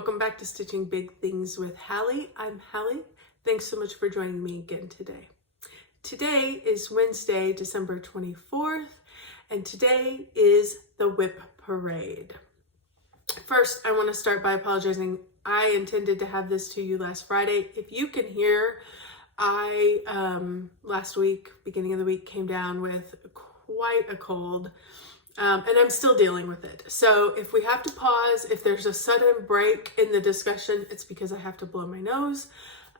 welcome back to Stitching Big Things with Hallie. I'm Hallie. Thanks so much for joining me again today. Today is Wednesday, December 24th, and today is the WIP parade. First, I want to start by apologizing. I intended to have this to you last Friday. If you can hear, I last week, beginning of the week, came down with quite a cold. And I'm still dealing with it. So if we have to pause, if there's a sudden break in the discussion, it's because I have to blow my nose.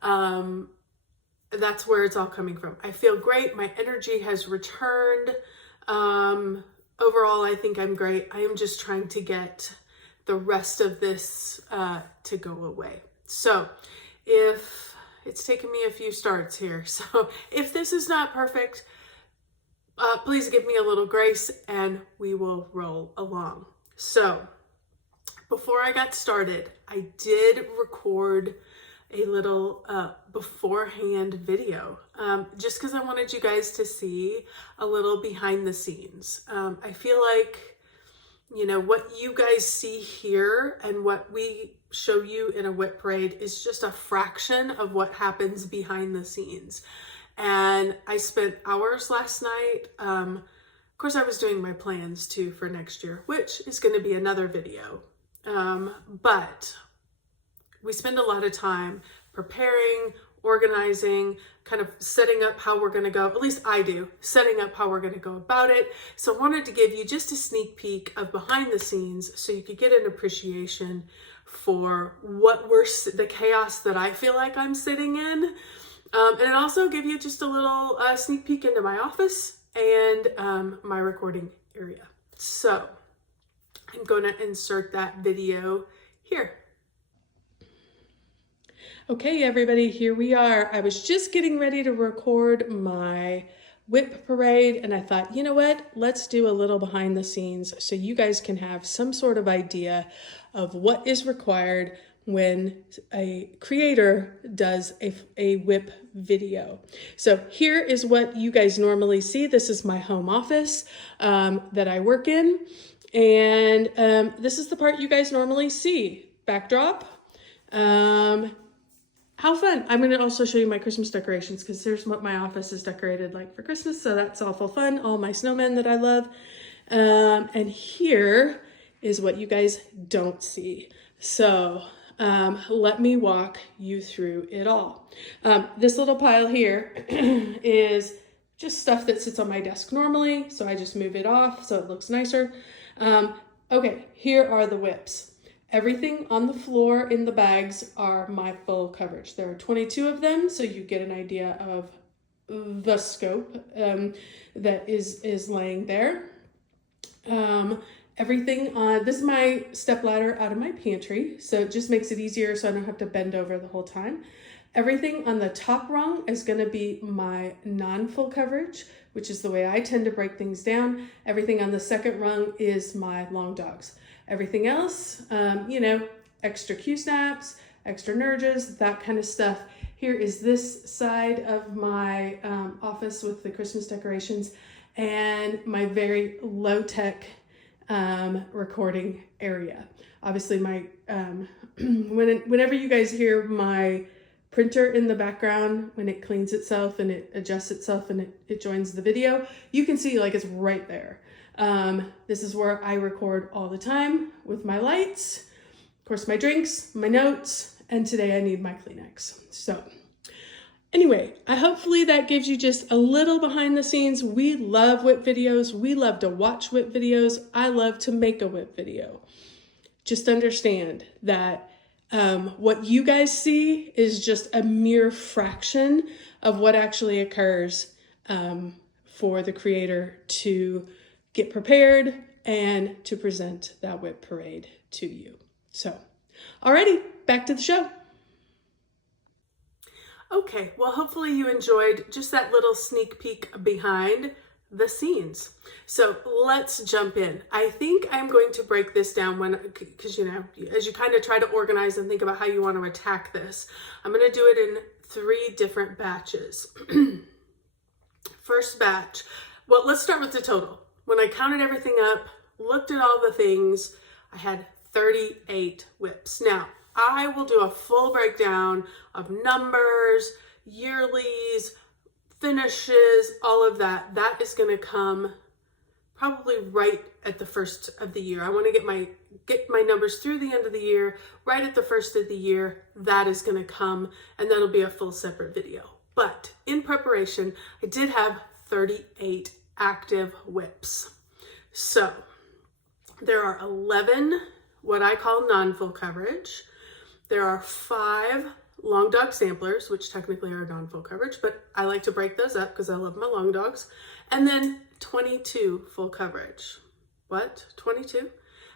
That's where it's all coming from. I feel great. My energy has returned. Overall, I think I'm great. I am just trying to get the rest of this to go away. So if it's taken me a few starts here. So if this is not perfect, please give me a little grace and we will roll along. So before I got started, I did record a little beforehand video just because I wanted you guys to see a little behind the scenes. I feel like, you know, what you guys see here and what we show you in a WIP parade is just a fraction of what happens behind the scenes. And I spent hours last night. Of course, I was doing my plans too for next year, which is going to be another video. But we spend a lot of time preparing, organizing, kind of setting up how we're going to go. At least I do, setting up how we're going to go about it. So I wanted to give you just a sneak peek of behind the scenes so you could get an appreciation for the chaos that I feel like I'm sitting in. And it also give you just a little sneak peek into my office and my recording area. So I'm going to insert that video here. Okay, everybody, here we are. I was just getting ready to record my WIP parade, and I thought, you know what? Let's do a little behind the scenes so you guys can have some sort of idea of what is required when a creator does a WIP video. So here is what you guys normally see. This is my home office that I work in. And this is the part you guys normally see. Backdrop. How fun. I'm going to also show you my Christmas decorations because here's what my office is decorated like for Christmas. So that's awful fun. All my snowmen that I love. And here is what you guys don't see. So let me walk you through it all. This little pile here is just stuff that sits on my desk normally, so I just move it off so it looks nicer. Okay, here are the WIPs. Everything on the floor in the bags are my full coverage. There are 22 of them, so you get an idea of the scope that is laying there. Everything on, this is my step ladder out of my pantry, so it just makes it easier so I don't have to bend over the whole time. Everything on the top rung is going to be my non-full coverage, which is the way I tend to break things down. Everything on the second rung is my long dogs. Everything else, you know, extra Q-snaps, extra nurges, that kind of stuff. Here is this side of my office with the Christmas decorations and my very low-tech recording area. Obviously my whenever you guys hear my printer in the background, when it cleans itself and it adjusts itself and it joins the video, you can see like it's right there. This is where I record all the time with my lights, of course my drinks, my notes, and today I need my Kleenex. So anyway, hopefully that gives you just a little behind the scenes. We love WIP videos. We love to watch WIP videos. I love to make a WIP video. Just understand that what you guys see is just a mere fraction of what actually occurs for the creator to get prepared and to present that WIP parade to you. So, alrighty, back to the show. Okay, well, hopefully you enjoyed just that little sneak peek behind the scenes. So let's jump in. I think I'm going to break this down because, you know, as you kind of try to organize and think about how you want to attack this, I'm going to do it in 3 different batches. First batch, well, let's start with the total. When I counted everything up, looked at all the things, I had 38 WIPs. Now, I will do a full breakdown of numbers, yearlies, finishes, all of that. That is going to come probably right at the first of the year. I want to get my numbers through the end of the year, right at the first of the year. That is going to come, and that'll be a full separate video. But in preparation, I did have 38 active WIPs. So there are 11 what I call non-full coverage. There are 5 long dog samplers, which technically are non-full coverage, but I like to break those up because I love my long dogs. And then 22 full coverage. What? 22?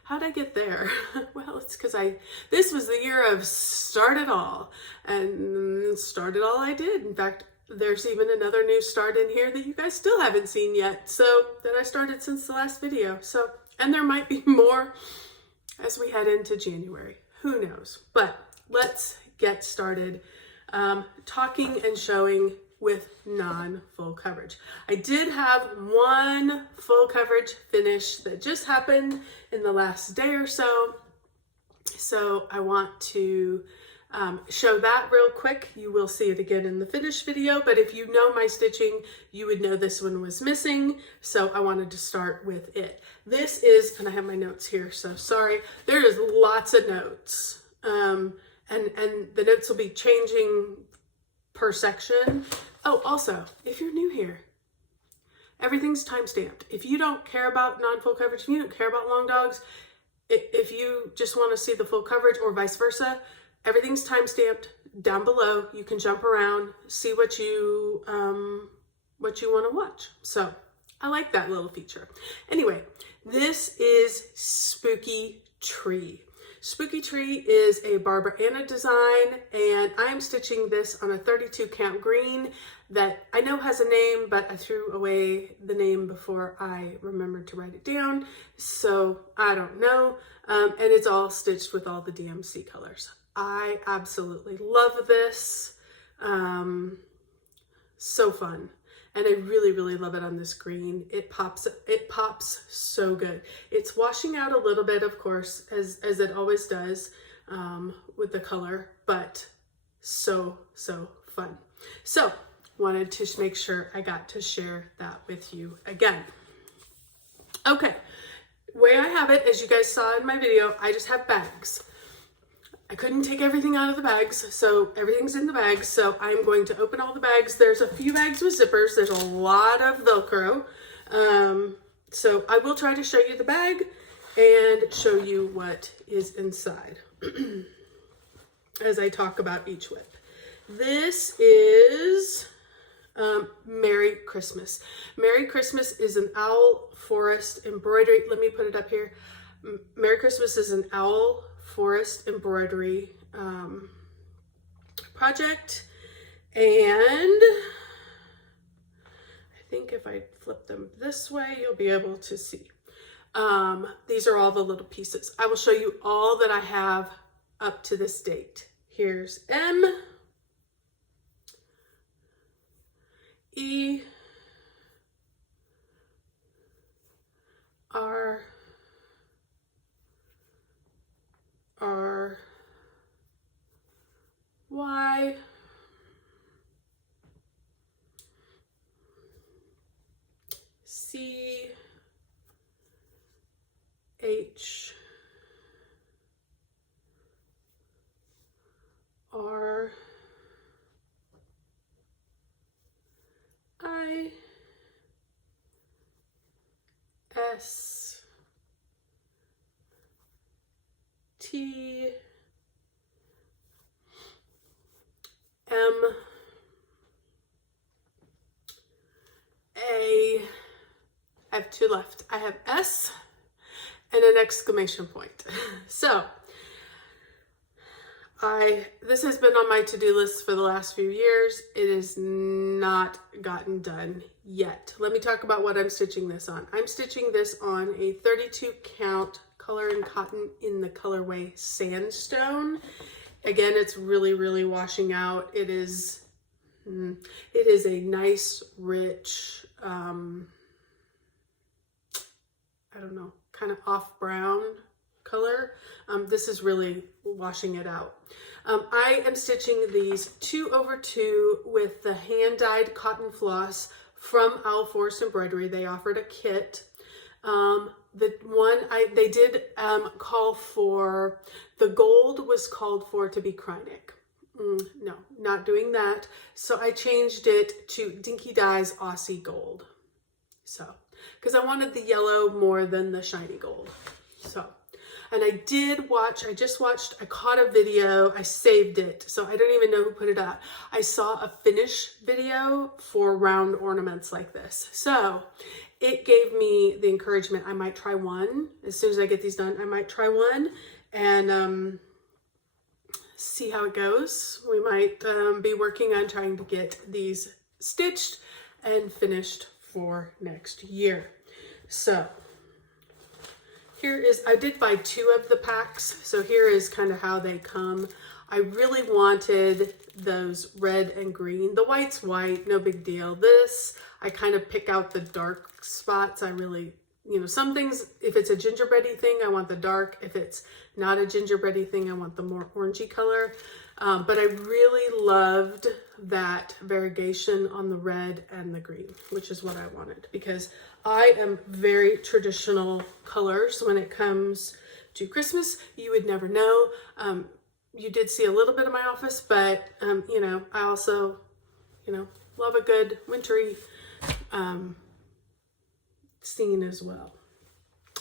How'd I get there? Well, it's because this was the year of start it all. And start it all I did. In fact, there's even another new start in here that you guys still haven't seen yet. So that I started since the last video. So, and there might be more as we head into January. Who knows? But let's get started talking and showing with non-full coverage. I did have one full coverage finish that just happened in the last day or so. So I want to show that real quick. You will see it again in the finish video, but if you know my stitching, you would know this one was missing. So I wanted to start with it. This is, and I have my notes here, so sorry. There is lots of notes. And the notes will be changing per section. Oh, also, if you're new here, everything's time-stamped. If you don't care about non-full coverage, if you don't care about long dogs, if you just want to see the full coverage or vice versa, everything's time-stamped down below. You can jump around, see what you want to watch. So I like that little feature. Anyway, this is Spooky Tree. Spooky Tree is a Barbara Anna design, and I'm stitching this on a 32 count green that I know has a name, but I threw away the name before I remembered to write it down, so I don't know. And it's all stitched with all the DMC colors. I absolutely love this. So fun. And I really, really love it on this green. It pops so good. It's washing out a little bit, of course, as it always does with the color, but so fun. So wanted to make sure I got to share that with you again. Okay, way I have it, as you guys saw in my video, I just have bags. I couldn't take everything out of the bags, so everything's in the bags. So I'm going to open all the bags. There's a few bags with zippers. There's a lot of Velcro. So I will try to show you the bag and show you what is inside as I talk about each WIP. This is Merry Christmas. Merry Christmas is an owl forest embroidery. Let me put it up here. Merry Christmas is an owl forest embroidery project, and I think if I flip them this way, you'll be able to see. These are all the little pieces. I will show you all that I have up to this date. Here's M, E, R, R, Y, C, H, R, I, S, T, M, A, I have 2 left. I have S and an exclamation point. So this has been on my to-do list for the last few years. It is not gotten done yet. Let me talk about what I'm stitching this on. I'm stitching this on a 32 count color and cotton in the colorway Sandstone. Again, it's really washing out. It is a nice, rich, I don't know, kind of off brown. color. This is really washing it out. I am stitching these 2/2 with the hand-dyed cotton floss from Owl Forest Embroidery. They offered a kit. The one they did call for, the gold was called for to be Krynic. No, not doing that. So I changed it to Dinky Dye's Aussie Gold. So, because I wanted the yellow more than the shiny gold. So, and I caught a video, I saved it, so I don't even know who put it up. I saw a finish video for round ornaments like this. So it gave me the encouragement, I might try one. As soon as I get these done, I might try one and see how it goes. We might be working on trying to get these stitched and finished for next year. So here is, I did buy 2 of the packs, so here is kind of how they come. I really wanted those red and green. The white's white, no big deal. This, I kind of pick out the dark spots. I really, you know, some things, if it's a gingerbready thing, I want the dark. If it's not a gingerbready thing, I want the more orangey color. But I really loved that variegation on the red and the green, which is what I wanted, because I am very traditional colors when it comes to Christmas. You would never know. You did see a little bit of my office, but you know, I also, you know, love a good wintry scene as well.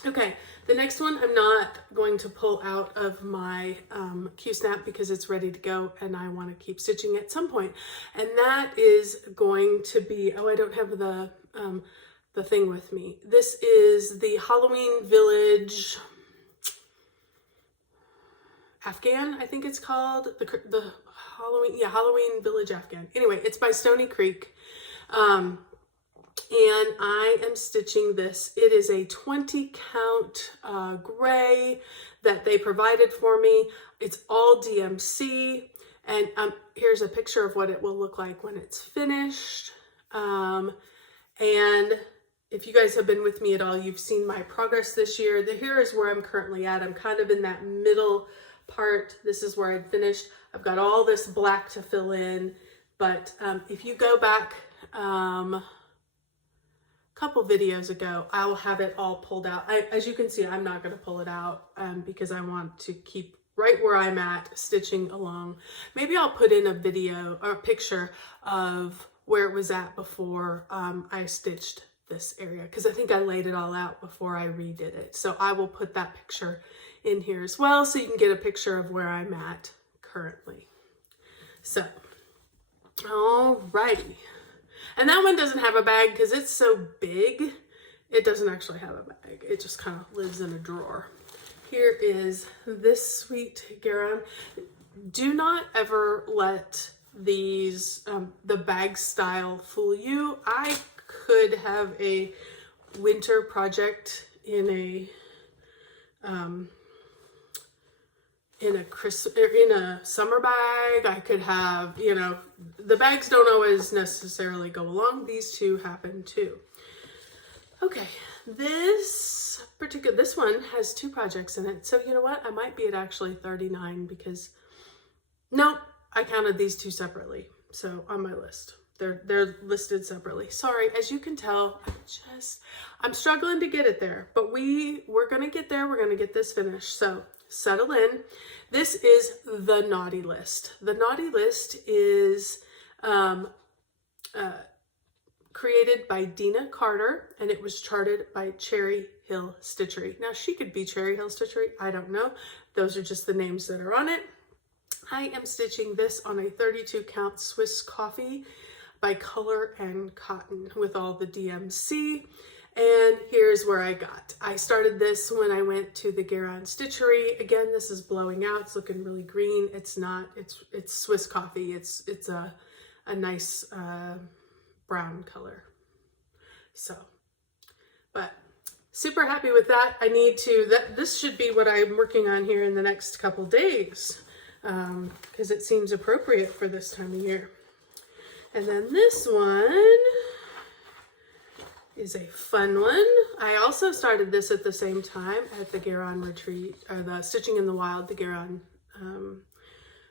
Okay, the next one I'm not going to pull out of my Q-snap because it's ready to go and I want to keep stitching at some point. And that is going to be, oh, I don't have the thing with me. This is the Halloween Village Afghan, I think it's called. The Halloween Village Afghan. Anyway, it's by Stony Creek. And I am stitching this. It is a 20 count gray that they provided for me. It's all DMC. And here's a picture of what it will look like when it's finished. And if you guys have been with me at all, you've seen my progress this year. Here is where I'm currently at. I'm kind of in that middle part. This is where I'd finished. I've got all this black to fill in. But if you go back couple videos ago, I will have it all pulled out. As you can see, I'm not going to pull it out because I want to keep right where I'm at, stitching along. Maybe I'll put in a video or a picture of where it was at before I stitched this area, because I think I laid it all out before I redid it. So I will put that picture in here as well, so you can get a picture of where I'm at currently. So, alrighty. And that one doesn't have a bag because it's so big. It doesn't actually have a bag. It just kind of lives in a drawer. Here is this sweet Garon. Do not ever let these, the bag style fool you. I could have a winter project in a summer bag. I could have, you know, the bags don't always necessarily go along. These two happen too. Okay, this one has 2 projects in it. So you know what? I might be at actually 39 because, no, I counted these 2 separately. So on my list, they're listed separately. Sorry, as you can tell, I'm struggling to get it there, but we're gonna get there. We're gonna get this finished. So settle in. This is the Naughty List. The Naughty List is created by Dina Carter, and it was charted by Cherry Hill Stitchery. Now, she could be Cherry Hill Stitchery. I don't know. Those are just the names that are on it. I am stitching this on a 32 count Swiss Coffee by Color and Cotton with all the DMC. And here's where I got. I started this when I went to the Garon Stitchery. Again, this is blowing out. It's looking really green. It's not, it's Swiss Coffee. It's a nice brown color. So, but super happy with that. I need to, this should be what I'm working on here in the next couple days because it seems appropriate for this time of year. And then this one is a fun one. I also started this at the same time at the Garon retreat, or the Stitching in the Wild, the Garon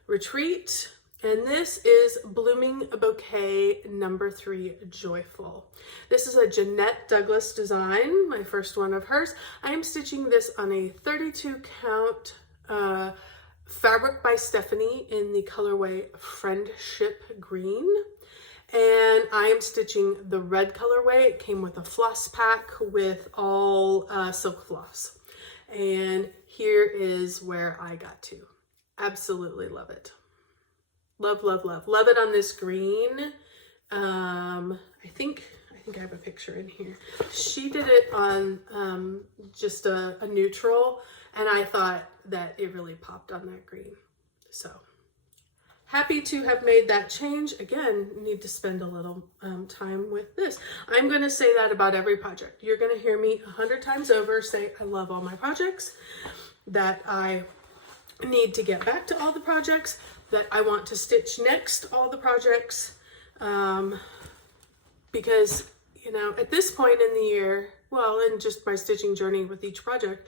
retreat. And this is Blooming Bouquet number 3, Joyful. This is a Jeanette Douglas design, my first one of hers. I am stitching this on a 32 count fabric by Stephanie in the colorway Friendship Green. And I am stitching the red colorway. It came with a floss pack with all silk floss. And here is where I got to. Absolutely love it. Love, love, love. Love it on this green. I think I have a picture in here. She did it on just a neutral, and I thought that it really popped on that green. So happy to have made that change. Again, need to spend a little time with this. I'm going to say that about every project. You're going to hear me 100 times over say I love all my projects, that I need to get back to all the projects, that I want to stitch next all the projects, because, you know, at this point in the year, well, in just my stitching journey with each project,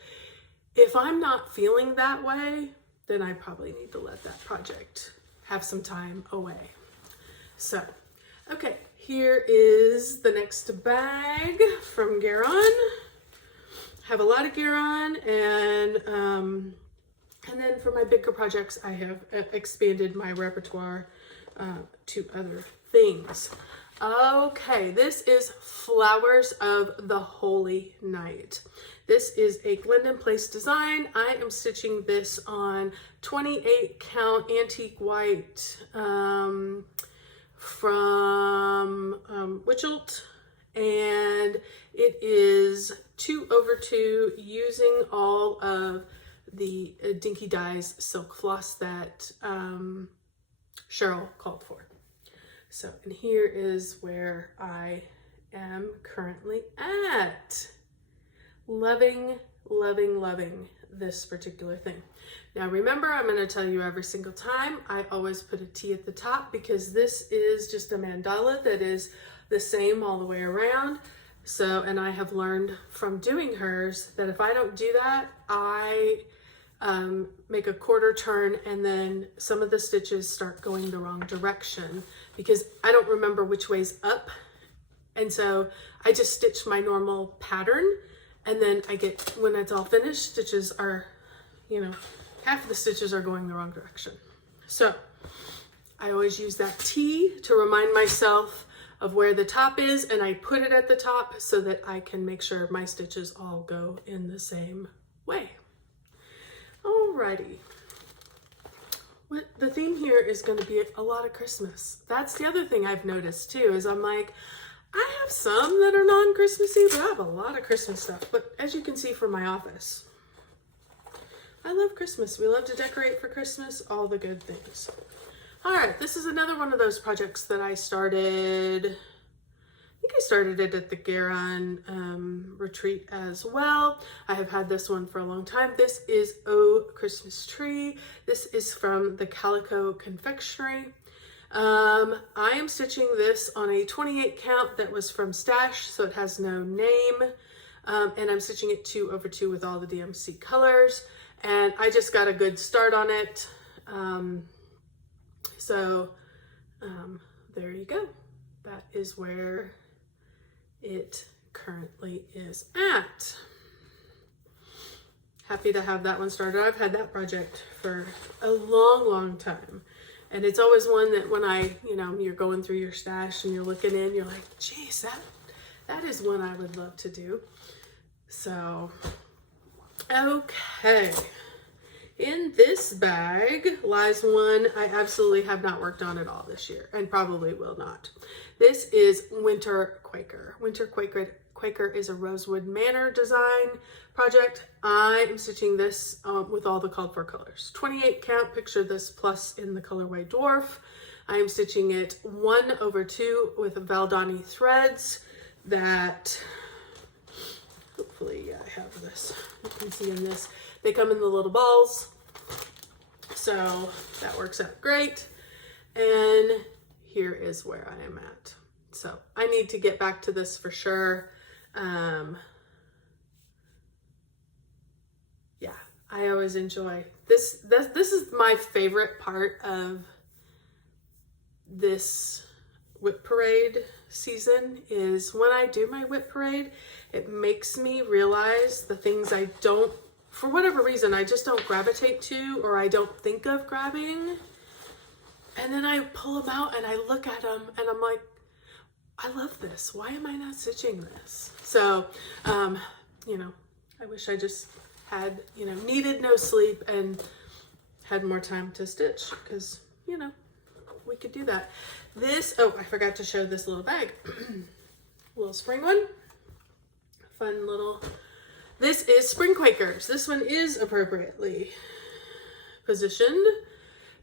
if I'm not feeling that way, then I probably need to let that project have some time away. So, okay, here is the next bag from Garon. Have a lot of Garon, and then for my bigger projects, I have expanded my repertoire to other things. Okay, this is Flowers of the Holy Night. This is a Glendon Place design. I am stitching this on 28 count antique white from Witchelt, and it is 2/2 using all of the Dinky Dyes silk floss that Cheryl called for. So, and here is where I am currently at. Loving, loving, loving this particular thing. Now remember, I'm going to tell you every single time, I always put a T at the top because this is just a mandala that is the same all the way around. So, and I have learned from doing hers that if I don't do that, I make a quarter turn and then some of the stitches start going the wrong direction because I don't remember which way's up. And so I just stitch my normal pattern, and then I get, when it's all finished, stitches are, you know, half of the stitches are going the wrong direction. So I always use that T to remind myself of where the top is, and I put it at the top so that I can make sure my stitches all go in the same way. Alrighty. The theme here is going to be a lot of Christmas. That's the other thing I've noticed too, is I'm like, I have some that are non-Christmassy, but I have a lot of Christmas stuff. But as you can see from my office, I love Christmas. We love to decorate for Christmas, all the good things. All right, this is another one of those projects that I started, I think I started it at the Garon retreat as well. I have had this one for a long time. This is Oh Christmas Tree. This is from the Calico Confectionery. I am stitching this on a 28 count that was from Stash, so it has no name. And I'm stitching it 2/2 with all the DMC colors. And I just got a good start on it. There you go. That is where it currently is at. Happy to have that one started. I've had that project for a long, long time. And it's always one that when you're going through your stash and you're looking in, you're like, geez, that is one I would love to do. So, okay. In this bag lies one I absolutely have not worked on at all this year and probably will not. This is Winter Quaker. Winter Quaker is a Rosewood Manor design project. I am stitching this with all the called for colors. 28 count, picture this plus in the colorway Dwarf. I am stitching it 1/2 with Valdani threads that, hopefully I have this, you can see in this. They come in the little balls, so that works out great. And here is where I am at. So I need to get back to this for sure. Yeah, I always enjoy this. This is my favorite part of this WIP parade season, is when I do my WIP parade, it makes me realize the things I don't, for whatever reason, I just don't gravitate to, or I don't think of grabbing. And then I pull them out and I look at them and I'm like, I love this. Why am I not stitching this? So, you know, I wish I just had, you know, needed no sleep and had more time to stitch, because, you know, we could do that. This, oh, I forgot to show this little bag. Little spring one. Fun little, this is Spring Quakers. This one is appropriately positioned.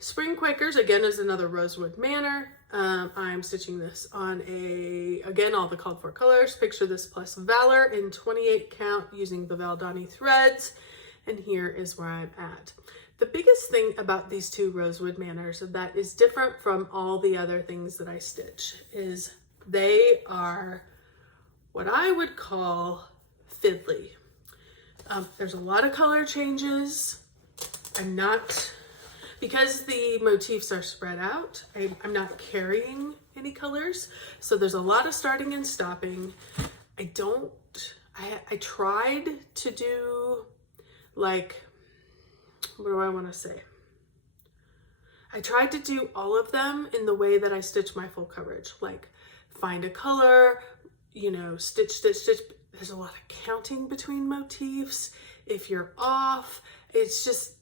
Spring Quakers, again, is another Rosewood Manor. I'm stitching this on again, all the called for colors. Picture This plus Valor in 28 count using the Valdani threads. And here is where I'm at. The biggest thing about these two Rosewood Manors that is different from all the other things that I stitch is they are what I would call fiddly. There's a lot of color changes. I'm not, because the motifs are spread out, I'm not carrying any colors. So there's a lot of starting and stopping. I tried to do, like, what do I want to say? I tried to do all of them in the way that I stitch my full coverage, like find a color, you know, stitch, stitch, stitch. There's a lot of counting between motifs. If you're off, it's just,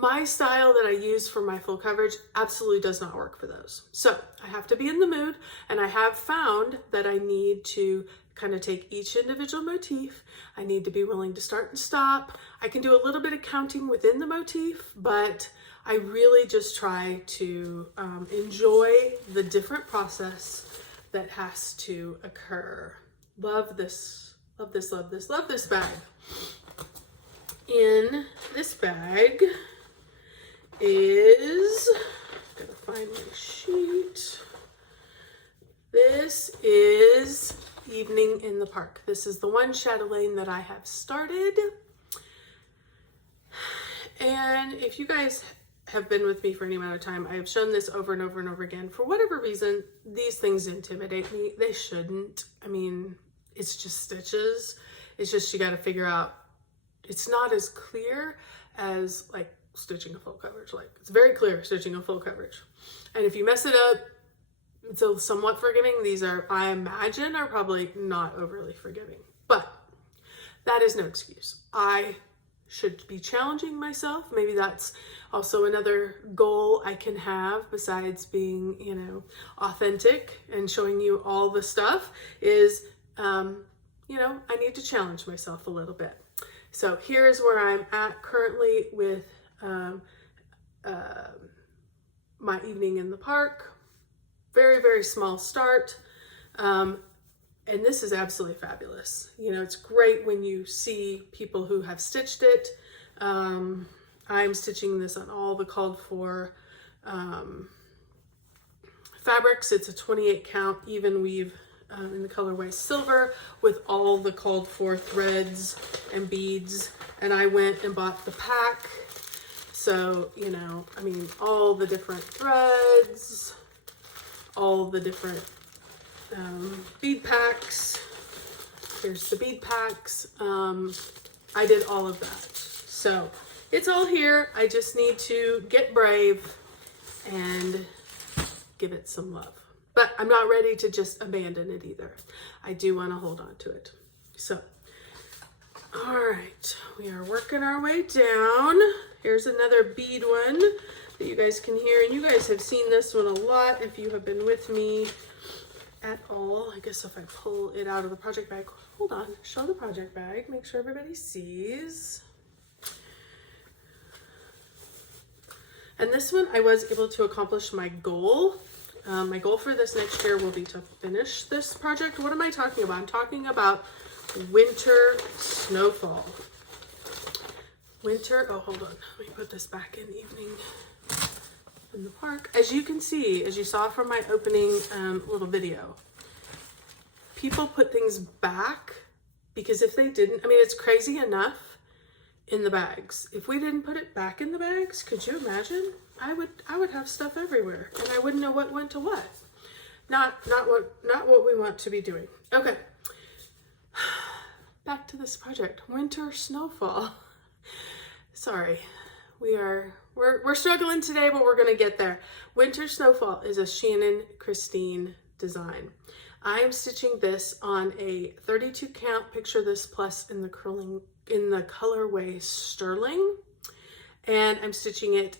my style that I use for my full coverage absolutely does not work for those. So I have to be in the mood, and I have found that I need to kind of take each individual motif. I need to be willing to start and stop. I can do a little bit of counting within the motif, but I really just try to enjoy the different process that has to occur. Love this, love this, love this, love this bag. In this bag is, gotta find my sheet. This is Evening in the Park. This is the one chatelaine that I have started. And if you guys have been with me for any amount of time, I have shown this over and over and over again. For whatever reason, these things intimidate me. They shouldn't. I mean, it's just stitches. It's just, you got to figure out, it's not as clear as like stitching a full coverage. Like, it's very clear stitching a full coverage. And if you mess it up, it's somewhat forgiving. These are, I imagine, are probably not overly forgiving, but that is no excuse. I should be challenging myself. Maybe that's also another goal I can have, besides being, you know, authentic and showing you all the stuff, is, you know, I need to challenge myself a little bit. So here's where I'm at currently with my Evening in the Park. Very, very small start. And this is absolutely fabulous. You know, it's great when you see people who have stitched it. I'm stitching this on all the called for fabrics. It's a 28 count even weave in the colorway silver with all the called for threads and beads. And I went and bought the pack. So, you know, I mean, all the different threads, all the different bead packs. Here's the bead packs. I did all of that. So it's all here. I just need to get brave and give it some love. But I'm not ready to just abandon it either. I do want to hold on to it. So, all right, we are working our way down. Here's another bead one that you guys can hear. And you guys have seen this one a lot if you have been with me at all. I guess if I pull it out of the project bag, hold on, show the project bag, make sure everybody sees. And this one, I was able to accomplish my goal. My goal for this next year will be to finish this project. What am I talking about? I'm talking about winter snowfall. Winter, oh, hold on. Let me put this back in Evening in the Park. As you can see, as you saw from my opening little video, people put things back, because if they didn't, I mean, it's crazy enough in the bags. If we didn't put it back in the bags, could you imagine? I would have stuff everywhere and I wouldn't know what went to what. Not what we want to be doing. Okay. Back to this project. Winter snowfall. Sorry. We're struggling today, but we're going to get there. Winter snowfall is a Shannon Christine design. I am stitching this on a 32 count Picture This Plus in the colorway Sterling, and I'm stitching it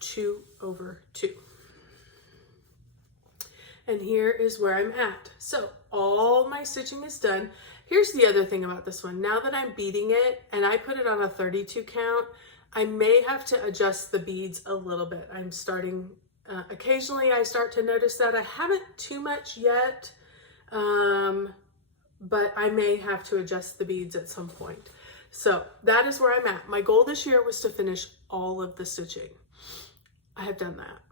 2/2. And here is where I'm at. So all my stitching is done. Here's the other thing about this one. Now that I'm beading it and I put it on a 32 count, I may have to adjust the beads a little bit. I'm starting, occasionally I start to notice that. I haven't too much yet, but I may have to adjust the beads at some point. So that is where I'm at. My goal this year was to finish all of the stitching. I have done that.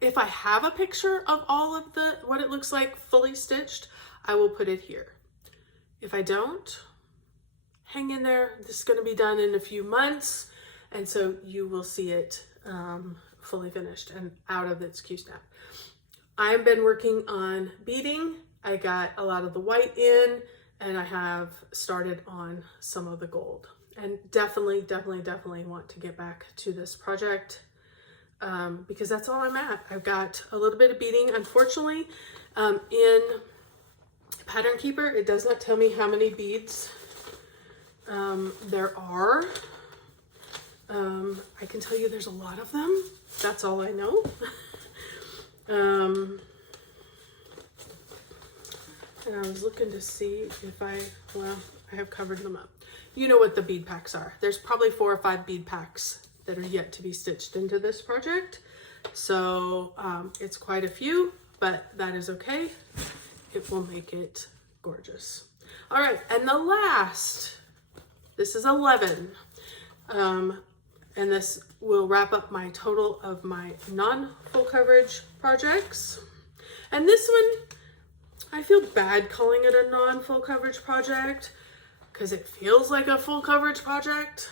If I have a picture of all of what it looks like fully stitched, I will put it here. If I don't, hang in there. This is going to be done in a few months, and so you will see it fully finished and out of its Q-snap. I've been working on beading. I got a lot of the white in, and I have started on some of the gold. And definitely want to get back to this project because that's all I'm at. I've got a little bit of beading. Unfortunately, in Pattern Keeper, it does not tell me how many beads there are. I can tell you there's a lot of them. That's all I know. And I was looking to see if I have covered them up. You know what the bead packs are. There's probably 4 or 5 bead packs that are yet to be stitched into this project. So it's quite a few, but that is okay. It will make it gorgeous. All right, and the last, this is 11. And this will wrap up my total of my non-full coverage projects. And this one, I feel bad calling it a non-full coverage project because it feels like a full coverage project.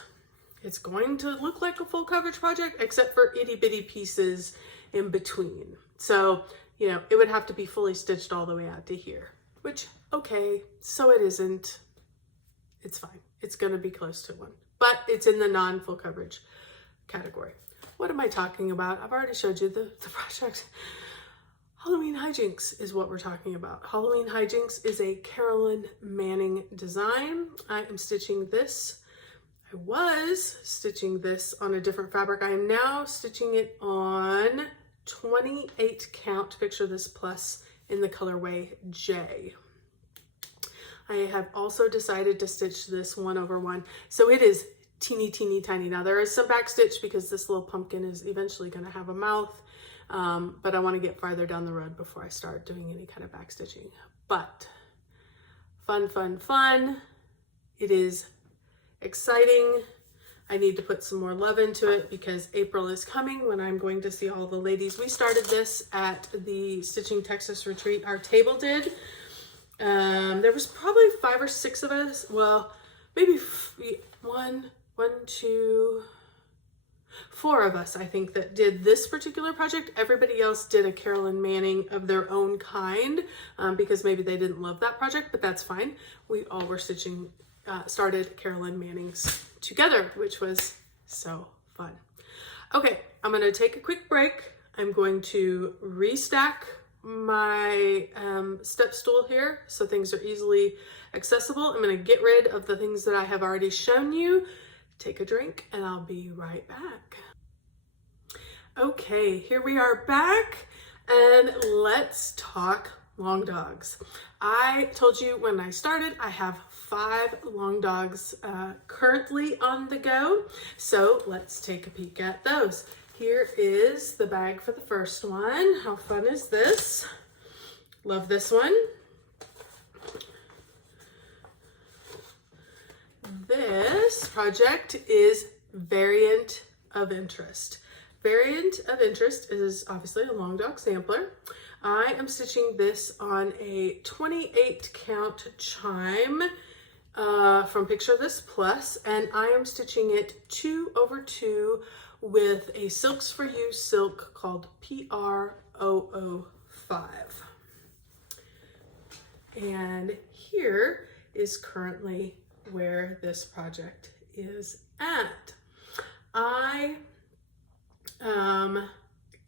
It's going to look like a full coverage project except for itty bitty pieces in between. So, you know, it would have to be fully stitched all the way out to here, which, okay, so it isn't. It's fine. It's going to be close to one, but it's in the non-full coverage category. What am I talking about? I've already showed you the project. Halloween Hijinks is what we're talking about. Halloween Hijinks is a Carolyn Manning design. I am stitching this. I was stitching this on a different fabric. I am now stitching it on 28 count Picture This Plus in the colorway J. I have also decided to stitch this 1/1. So it is teeny tiny. Now there is some back stitch because this little pumpkin is eventually going to have a mouth. But I want to get farther down the road before I start doing any kind of back stitching. But fun. It is exciting. I need to put some more love into it because April is coming when I'm going to see all the ladies. We started this at the Stitching Texas retreat. Our table did. There was probably 5 or 6 of us. Well, maybe 4 of us, I think, that did this particular project. Everybody else did a Carolyn Manning of their own kind because maybe they didn't love that project, but that's fine. We all were stitching, started Carolyn Manning's together, which was so fun. Okay, I'm going to take a quick break. I'm going to restack my step stool here so things are easily accessible. I'm going to get rid of the things that I have already shown you. Take a drink and I'll be right back. Okay, here we are back and let's talk long dogs. I told you when I started, I have 5 long dogs currently on the go. So let's take a peek at those. Here is the bag for the first one. How fun is this? Love this one. This project is Variant of Interest. Variant of Interest is obviously a long dog sampler. I am stitching this on a 28 count chime from Picture This Plus, and I am stitching it 2/2 with a Silks for You silk called PR005. And here is currently where this project is at. I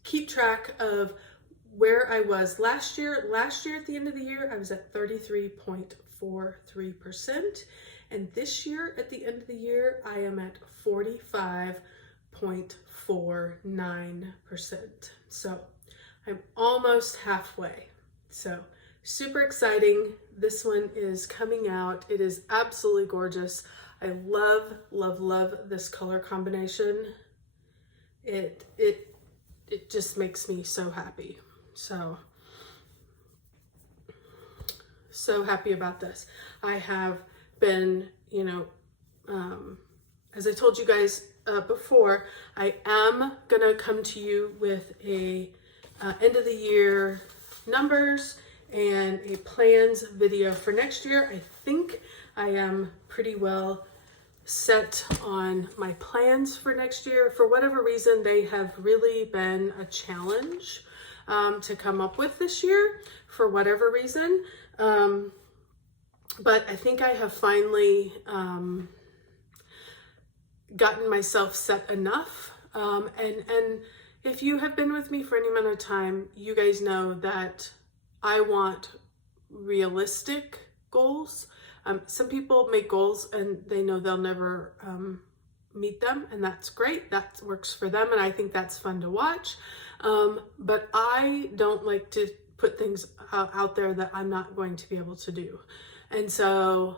keep track of where I was last year. Last year at the end of the year, I was at 33.43%. And this year at the end of the year, I am at 45.49%. So I'm almost halfway. So super exciting. This one is coming out. It is absolutely gorgeous. I love, love, love this color combination. It just makes me so happy. So happy about this. I have been, you know, as I told you guys before, I am gonna come to you with a end of the year numbers and a plans video for next year. I think I am pretty well set on my plans for next year. For whatever reason, they have really been a challenge to come up with this year, for whatever reason. But I think I have finally gotten myself set enough. And if you have been with me for any amount of time, you guys know that I want realistic goals. Some people make goals and they know they'll never meet them, and that's great. That works for them, and I think that's fun to watch. But I don't like to put things out there that I'm not going to be able to do. And so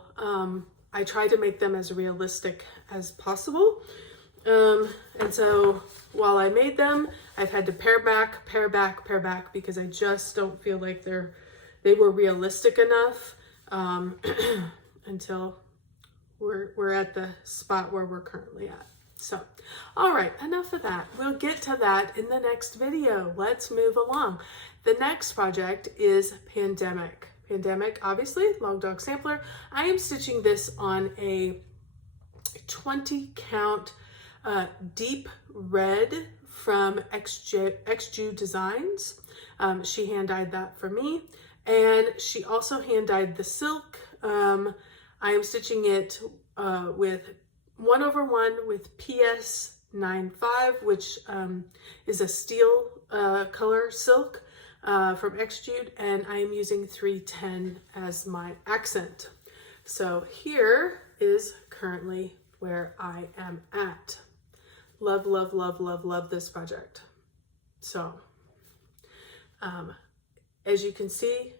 I try to make them as realistic as possible. And so while I made them, I've had to pare back, because I just don't feel like they were realistic enough until we're at the spot where we're currently at. So, all right, enough of that. We'll get to that in the next video. Let's move along. The next project is Pandemic. Pandemic, obviously, Long Dog Sampler. I am stitching this on a 20 count deep red from XJU Designs. She hand dyed that for me, and she also hand dyed the silk. I am stitching it with 1/1 with PS 95, which is a steel color silk from XJU, and I am using 310 as my accent. So here is currently where I am at. Love, love, love, love, love this project. So as you can see,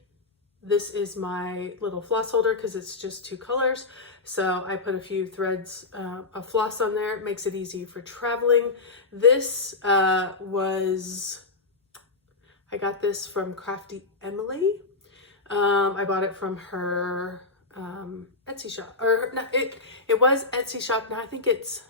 this is my little floss holder because it's just 2 colors. So I put a few threads of floss on there. It makes it easy for traveling. This I got this from Crafty Emily. I bought it from her Etsy shop, or no, it was Etsy shop. Now I think it's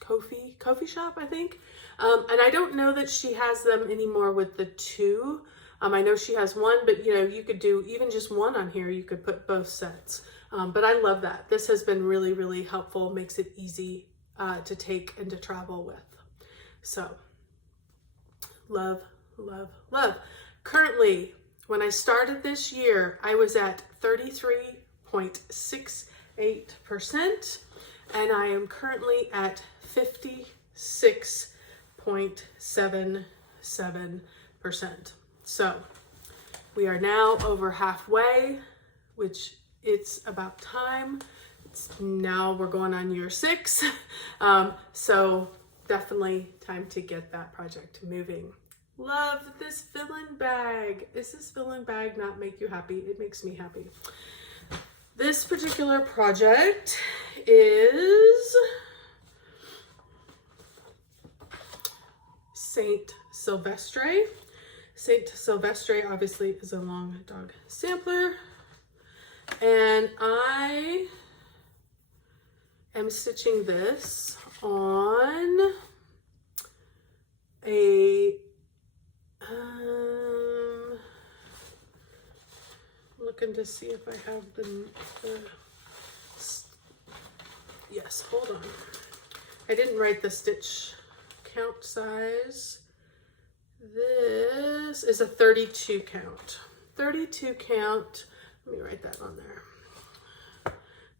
Ko-fi shop, I think. And I don't know that she has them anymore with the 2. I know she has 1, but you know, you could do even just 1 on here. You could put both sets. But I love that. This has been really, really helpful. Makes it easy to take and to travel with. So love, love, love. Currently, when I started this year, I was at 33.68%, and I am currently at 56.77%. So we are now over halfway, which it's about time. Now we're going on year 6. So definitely time to get that project moving. Love this fill-in bag. Is this fill-in bag not make you happy? It makes me happy. This particular project is Saint Silvestre. Saint Silvestre obviously is a Long Dog Sampler, and I am stitching this on a looking to see if I have the yes, hold on. I didn't write the stitch count size. This is a 32 count. 32 count. Let me write that on there,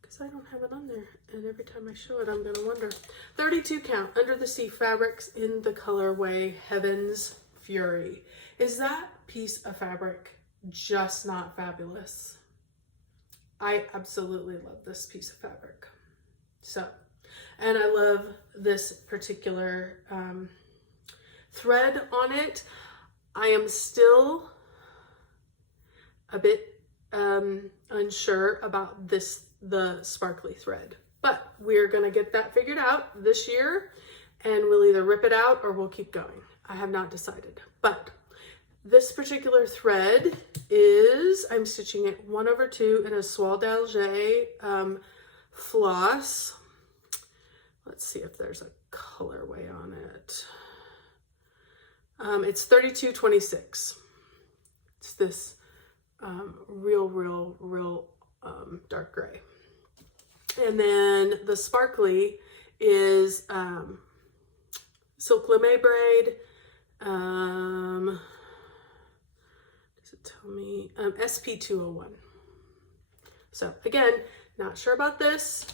because I don't have it on there. And every time I show it, I'm going to wonder. 32 count, Under the Sea fabrics in the colorway Heaven's Fury. Is that piece of fabric just not fabulous? I absolutely love this piece of fabric. So, and I love this particular thread on it. I am still a bit unsure about the sparkly thread, but we're gonna get that figured out this year, and we'll either rip it out or we'll keep going. I have not decided, but this particular thread is, I'm stitching it 1/2 in a Soie d'Alger floss. Let's see if there's a colorway on it. It's 3226. It's this real dark gray. And then the sparkly is silk lame braid. Does it tell me? SP201. So again, not sure about this.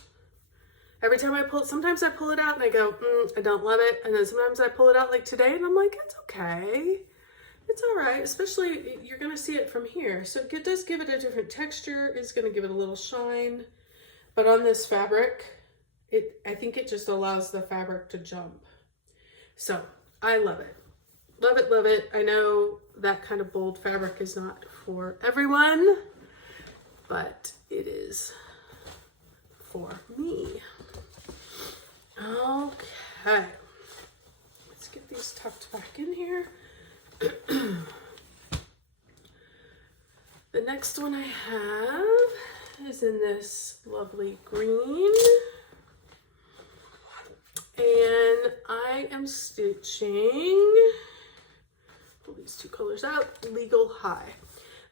Every time I pull it, sometimes I pull it out and I go, I don't love it. And then sometimes I pull it out like today and I'm like, it's okay. It's all right, especially you're gonna see it from here. So it does give it a different texture. It's gonna give it a little shine. But on this fabric, I think it just allows the fabric to jump. So I love it. Love it, love it. I know that kind of bold fabric is not for everyone, but it is for me. Okay, let's get these tucked back in here. The next one I have is in this lovely green, and I am stitching, pull these two colors out, Legal High.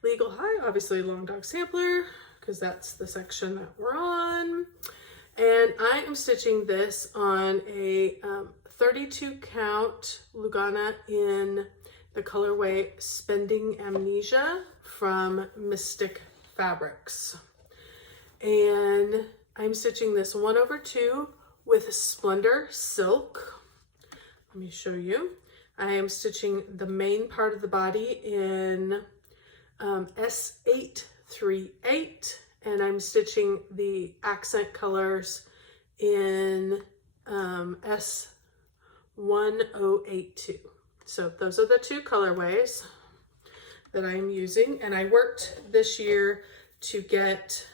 Legal High, obviously Long Dog Sampler, because that's the section that we're on. And I am stitching this on a 32 count Lugana in the colorway Spending Amnesia from Mystic Fabrics. And I'm stitching this 1/2 with Splendor Silk. Let me show you. I am stitching the main part of the body in S838, and I'm stitching the accent colors in S1082. So those are the two colorways that I'm using, and I worked this year to get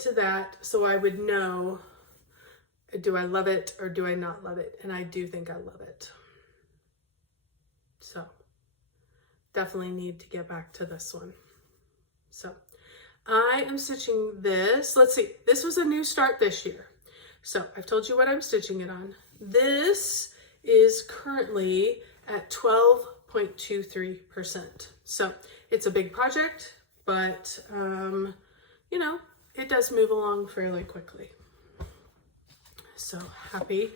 to that, so I would know, do I love it or do I not love it? And I do think I love it. So definitely need to get back to this one. So I am stitching this. Let's see, this was a new start this year. So I've told you what I'm stitching it on. This is currently at 12.23%. So it's a big project, but you know, it does move along fairly quickly. So happy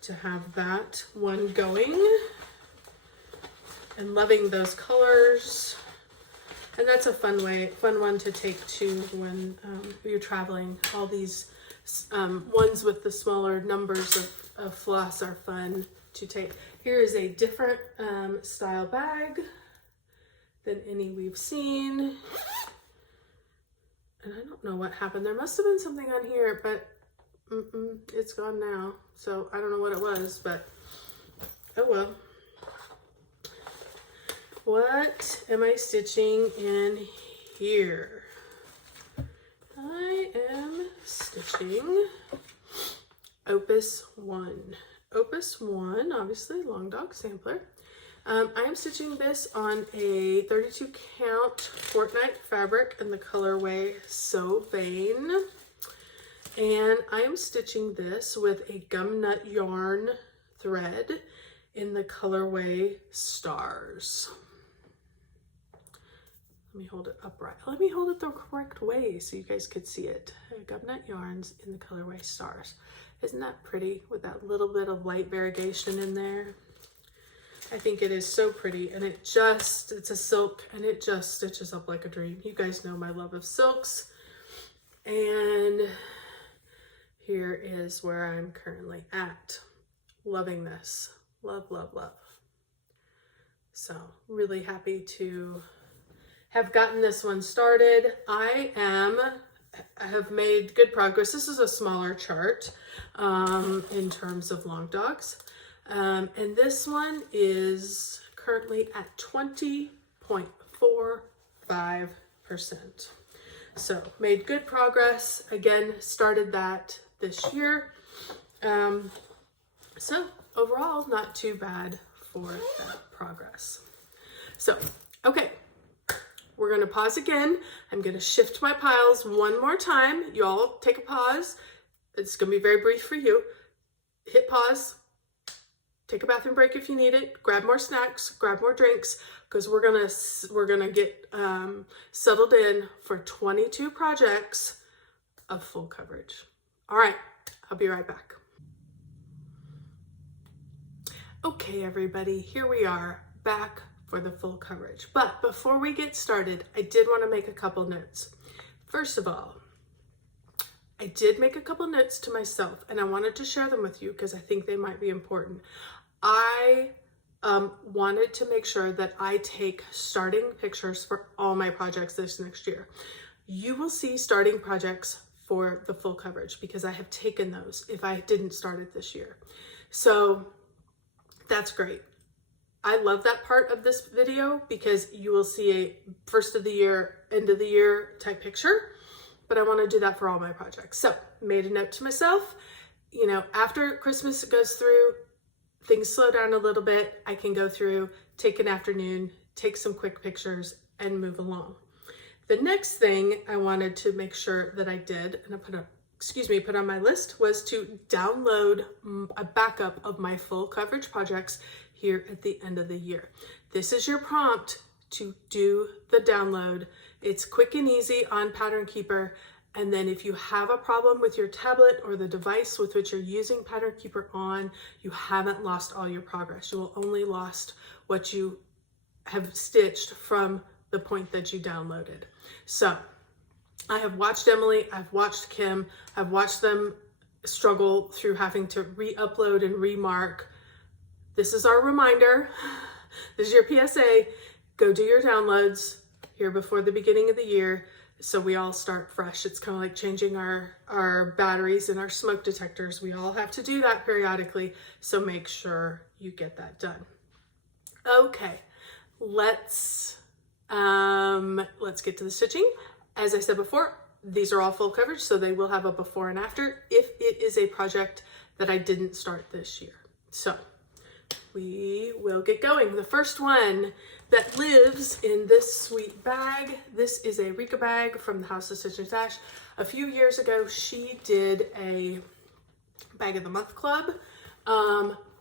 to have that one going and loving those colors. And that's a fun one to take too when you're traveling. All these ones with the smaller numbers of floss are fun to take. Here is a different style bag than any we've seen. And I don't know what happened. There must have been something on here, but it's gone now. So I don't know what it was, but oh well. What am I stitching in here? I am stitching Opus 1. Opus 1, obviously Long Dog Sampler. I am stitching this on a 32 count Fortnite fabric in the colorway So Vain. And I am stitching this with a gum nut yarn thread in the colorway Stars. Let me hold it upright. Let me hold it the correct way so you guys could see it. Government Yarns in the colorway Stars. Isn't that pretty with that little bit of light variegation in there? I think it is so pretty, and it's a silk, and it just stitches up like a dream. You guys know my love of silks. And here is where I'm currently at. Loving this. Love, love, love. So really happy to have gotten this one started. I have made good progress. This is a smaller chart in terms of long dogs. And this one is currently at 20.45%. So made good progress. Again, started that this year. So overall, not too bad for that progress. So, okay. We're going to pause again. I'm going to shift my piles one more time. You all take a pause. It's going to be very brief for you. Hit pause. Take a bathroom break if you need it. Grab more snacks. Grab more drinks, because we're gonna get settled in for 22 projects of full coverage. All right. I'll be right back. Okay, everybody. Here we are back for the full coverage. But before we get started, I did want to make a couple notes. First of all, I did make a couple notes to myself, and I wanted to share them with you because I think they might be important. I wanted to make sure that I take starting pictures for all my projects this next year. You will see starting projects for the full coverage because I have taken those if I didn't start it this year. So that's great. I love that part of this video because you will see a first of the year, end of the year type picture, but I want to do that for all my projects. So made a note to myself, you know, after Christmas goes through, things slow down a little bit, I can go through, take an afternoon, take some quick pictures and move along. The next thing I wanted to make sure that I did, and I put on my list, was to download a backup of my full coverage projects here at the end of the year. This is your prompt to do the download. It's quick and easy on Pattern Keeper. And then if you have a problem with your tablet or the device with which you're using Pattern Keeper on, you haven't lost all your progress. You will only lost what you have stitched from the point that you downloaded. So I have watched Emily, I've watched Kim, I've watched them struggle through having to re-upload and remark. This is our reminder. This is your PSA. Go do your downloads here before the beginning of the year so we all start fresh. It's kind of like changing our batteries and our smoke detectors. We all have to do that periodically, so make sure you get that done. Okay, let's get to the stitching. As I said before, these are all full coverage, so they will have a before and after if it is a project that I didn't start this year. So we will get going. The first one that lives in this sweet bag, this is a Rika bag from the House of Stitch and Stash. A few years ago, she did a Bag of the Month Club.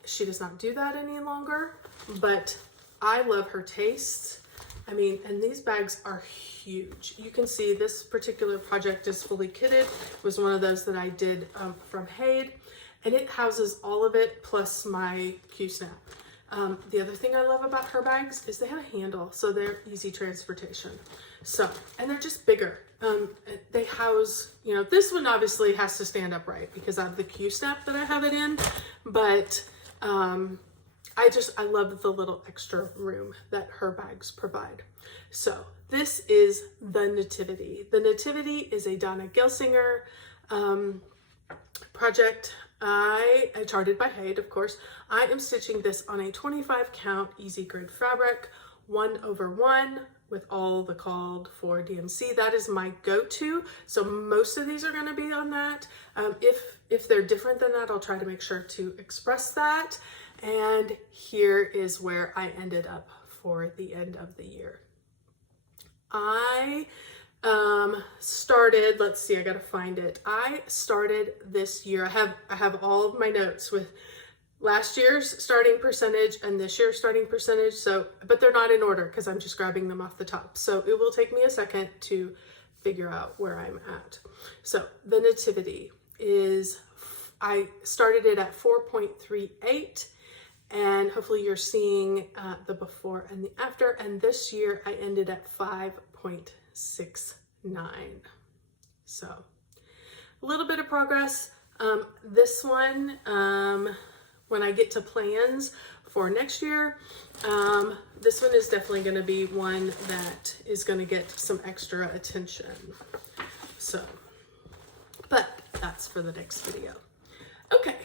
She does not do that any longer, but I love her taste. I mean, and these bags are huge. You can see this particular project is fully kitted. It was one of those that I did from Haid, and it houses all of it plus my Q-snap. The other thing I love about her bags is they have a handle, so they're easy transportation. So, and they're just bigger. They house, you know, this one obviously has to stand upright because I have the Q-snap that I have it in, but I love the little extra room that her bags provide. So this is the Nativity. The Nativity is a Donna Gelsinger project. I charted by Haid, of course. I am stitching this on a 25 count easy grid fabric, 1/1 with all the called for DMC. That is my go-to. So most of these are going to be on that. If they're different than that, I'll try to make sure to express that. And here is where I ended up for the end of the year. I started, let's see, I gotta find it. I started this year, I have all of my notes with last year's starting percentage and this year's starting percentage. So, but they're not in order because I'm just grabbing them off the top. So it will take me a second to figure out where I'm at. So the nativity is, I started it at 4.38, and hopefully you're seeing the before and the after. And this year I ended at 5.69. So a little bit of progress. This one, when I get to plans for next year, this one is definitely going to be one that is going to get some extra attention. So, but that's for the next video. Okay.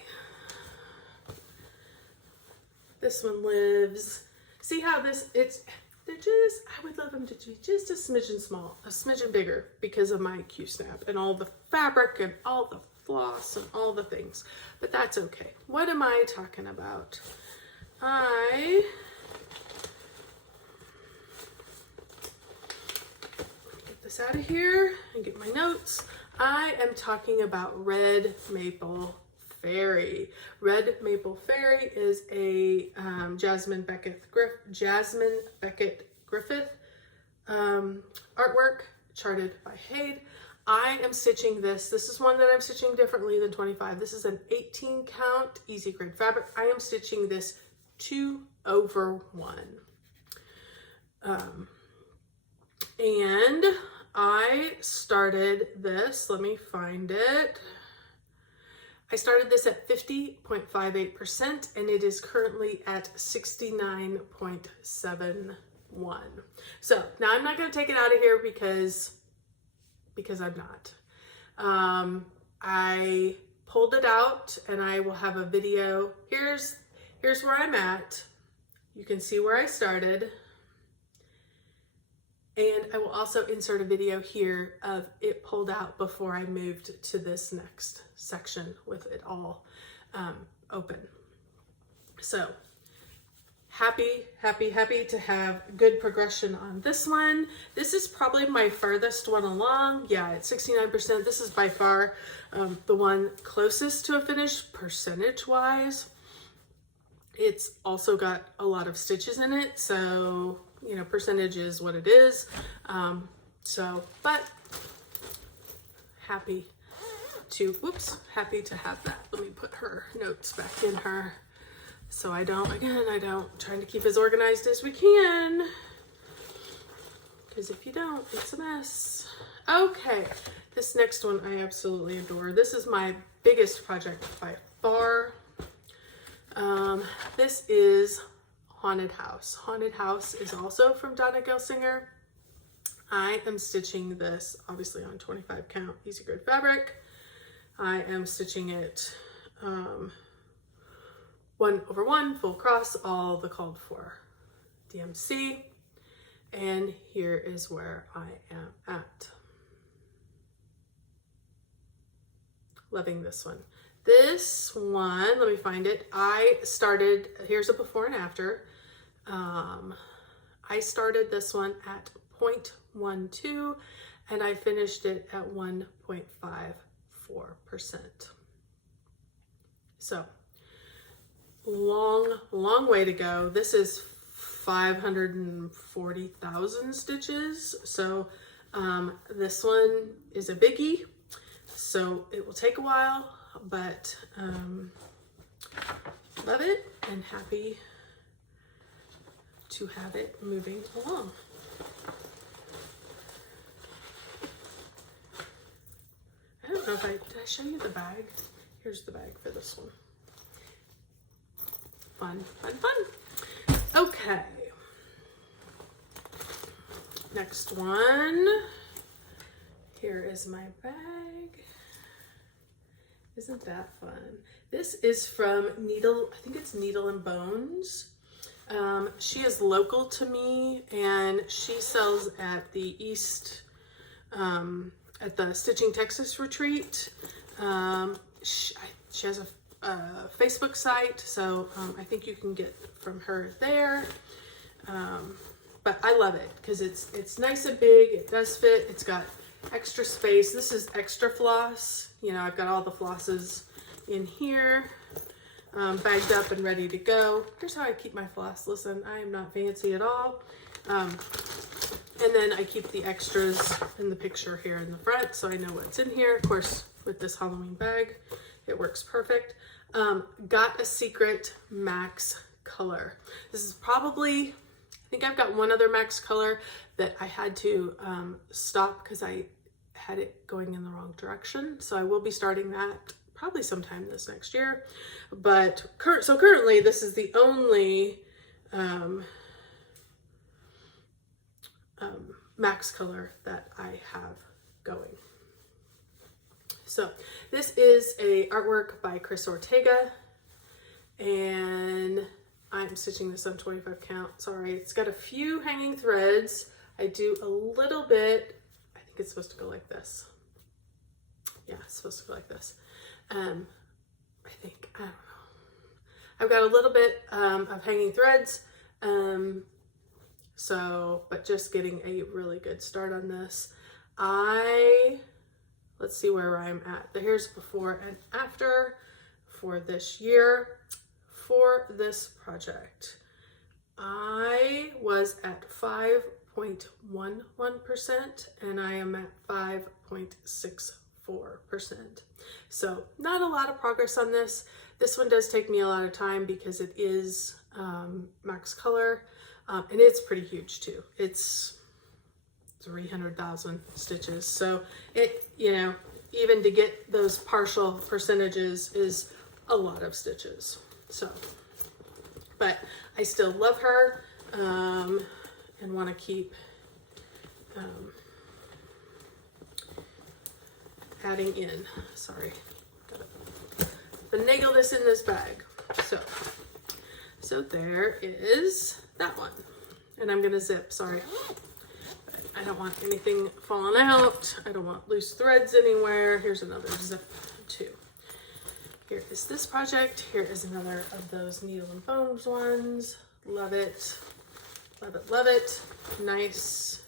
This one lives. See how they're just, I would love them to be just a smidgen small, a smidgen bigger because of my Q-snap and all the fabric and all the floss and all the things, but that's okay. What am I talking about? I get this out of here and get my notes. I am talking about Red Maple Fairy. Red Maple Fairy is a Jasmine Beckett Griffith artwork charted by Hayde. I am stitching this. This is one that I'm stitching differently than 25. This is an 18 count easy grade fabric. I am stitching this 2/1. And I started this, let me find it. I started this at 50.58% and it is currently at 69.71. So now I'm not going to take it out of here because I'm not. I pulled it out and I will have a video. Here's where I'm at. You can see where I started. And I will also insert a video here of it pulled out before I moved to this next section with it all open. So happy to have good progression on this one. This is probably my furthest one along. Yeah, it's 69%. This is by far the one closest to a finish percentage wise. It's also got a lot of stitches in it, so you know, percentage is what it is. But happy to have that. Let me put her notes back in her so I don't, trying to keep as organized as we can, because if you don't, it's a mess. Okay, this next one I absolutely adore. This is my biggest project by far. This is Haunted House. Haunted House is also from Donna Gelsinger. I am stitching this obviously on 25 count easy grade fabric. I am stitching it 1/1 full cross, all the called for DMC, and here is where I am at. Loving this one. This one, let me find it. I started, here's a before and after. I started this one at 0.12 and I finished it at 1.54%. So long way to go. This is 540,000 stitches. So this one is a biggie. So it will take a while, but love it and happy to have it moving along. I don't know if did I show you the bag? Here's the bag for this one. Fun. Okay. Next one. Here is my bag. Isn't that fun? This is from Needle, I think it's Needle and Bones. She is local to me and she sells at the East, at the Stitching Texas retreat. She has a Facebook site, so I think you can get from her there. But I love it because it's nice and big. It does fit. It's got extra space. This is extra floss. You know, I've got all the flosses in here. bagged up and ready to go. Here's how I keep my floss. Listen, I am not fancy at all. And then I keep the extras in the picture here in the front so I know what's in here. Of course, with this Halloween bag, it works perfect. Got a secret Max color. This is probably, I think I've got one other Max color that I had to stop because I had it going in the wrong direction. So I will be starting that probably sometime this next year. But currently this is the only Max color that I have going. So this is a artwork by Chris Ortega, and I'm stitching this on 25 count. Sorry, it's got a few hanging threads. I do a little bit, I think it's supposed to go like this. Yeah, it's supposed to go like this. I think, I don't know. I've got a little bit of hanging threads. But just getting a really good start on this. Let's see where I'm at. Here's before and after for this year. For this project, I was at 5.11% and I am at 5.64%. So not a lot of progress on this. This one does take me a lot of time because it is Max color. And it's pretty huge too. It's 300,000 stitches. So it, you know, even to get those partial percentages is a lot of stitches. So, but I still love her and want to keep adding in. Sorry, gotta finagle this in this bag. So there is that one, and I'm gonna zip. Sorry, but I don't want anything falling out. I don't want loose threads anywhere. Here's another zip too. Here is this project. Here is another of those needle and foams ones. Love it, love it, love it. Nice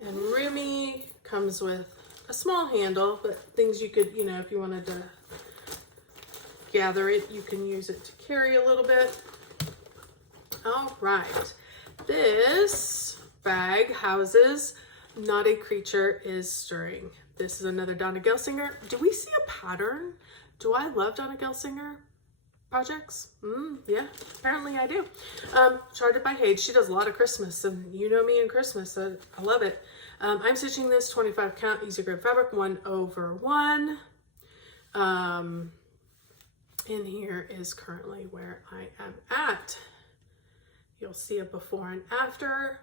and roomy. Comes with a small handle, but things you could, you know, if you wanted to gather it, you can use it to carry a little bit. All right, this bag houses Not a Creature is Stirring. This is another Donna Gelsinger. Do we see a pattern? Do I love Donna Gelsinger projects? Yeah, apparently I do. Charted by Hayes. She does a lot of Christmas, and you know me in Christmas, so I love it. I'm stitching this 25 count easy grade fabric 1/1. And here is currently where I am at. You'll see a before and after.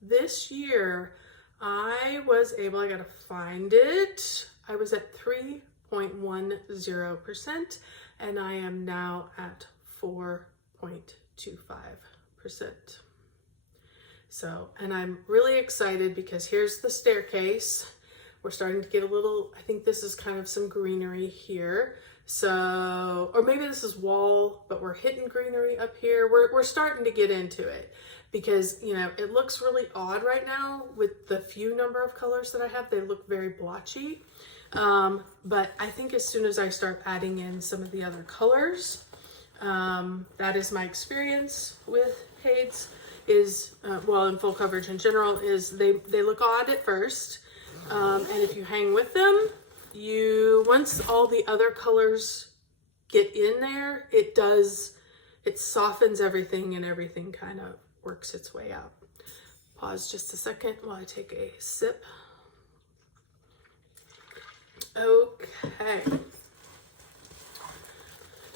This year I was able, I gotta find it. I was at 3.10% and I am now at 4.25%. So, and I'm really excited because here's the staircase. We're starting to get a little, I think this is kind of some greenery here. So, or maybe this is wall, but we're hitting greenery up here. We're starting to get into it because, you know, it looks really odd right now with the few number of colors that I have. They look very blotchy. But I think as soon as I start adding in some of the other colors, that is my experience with Hayes is, well, in full coverage in general, is they look odd at first. And if you hang with them, once all the other colors get in there, it softens everything and everything kind of works its way out. Pause just a second while I take a sip. Okay.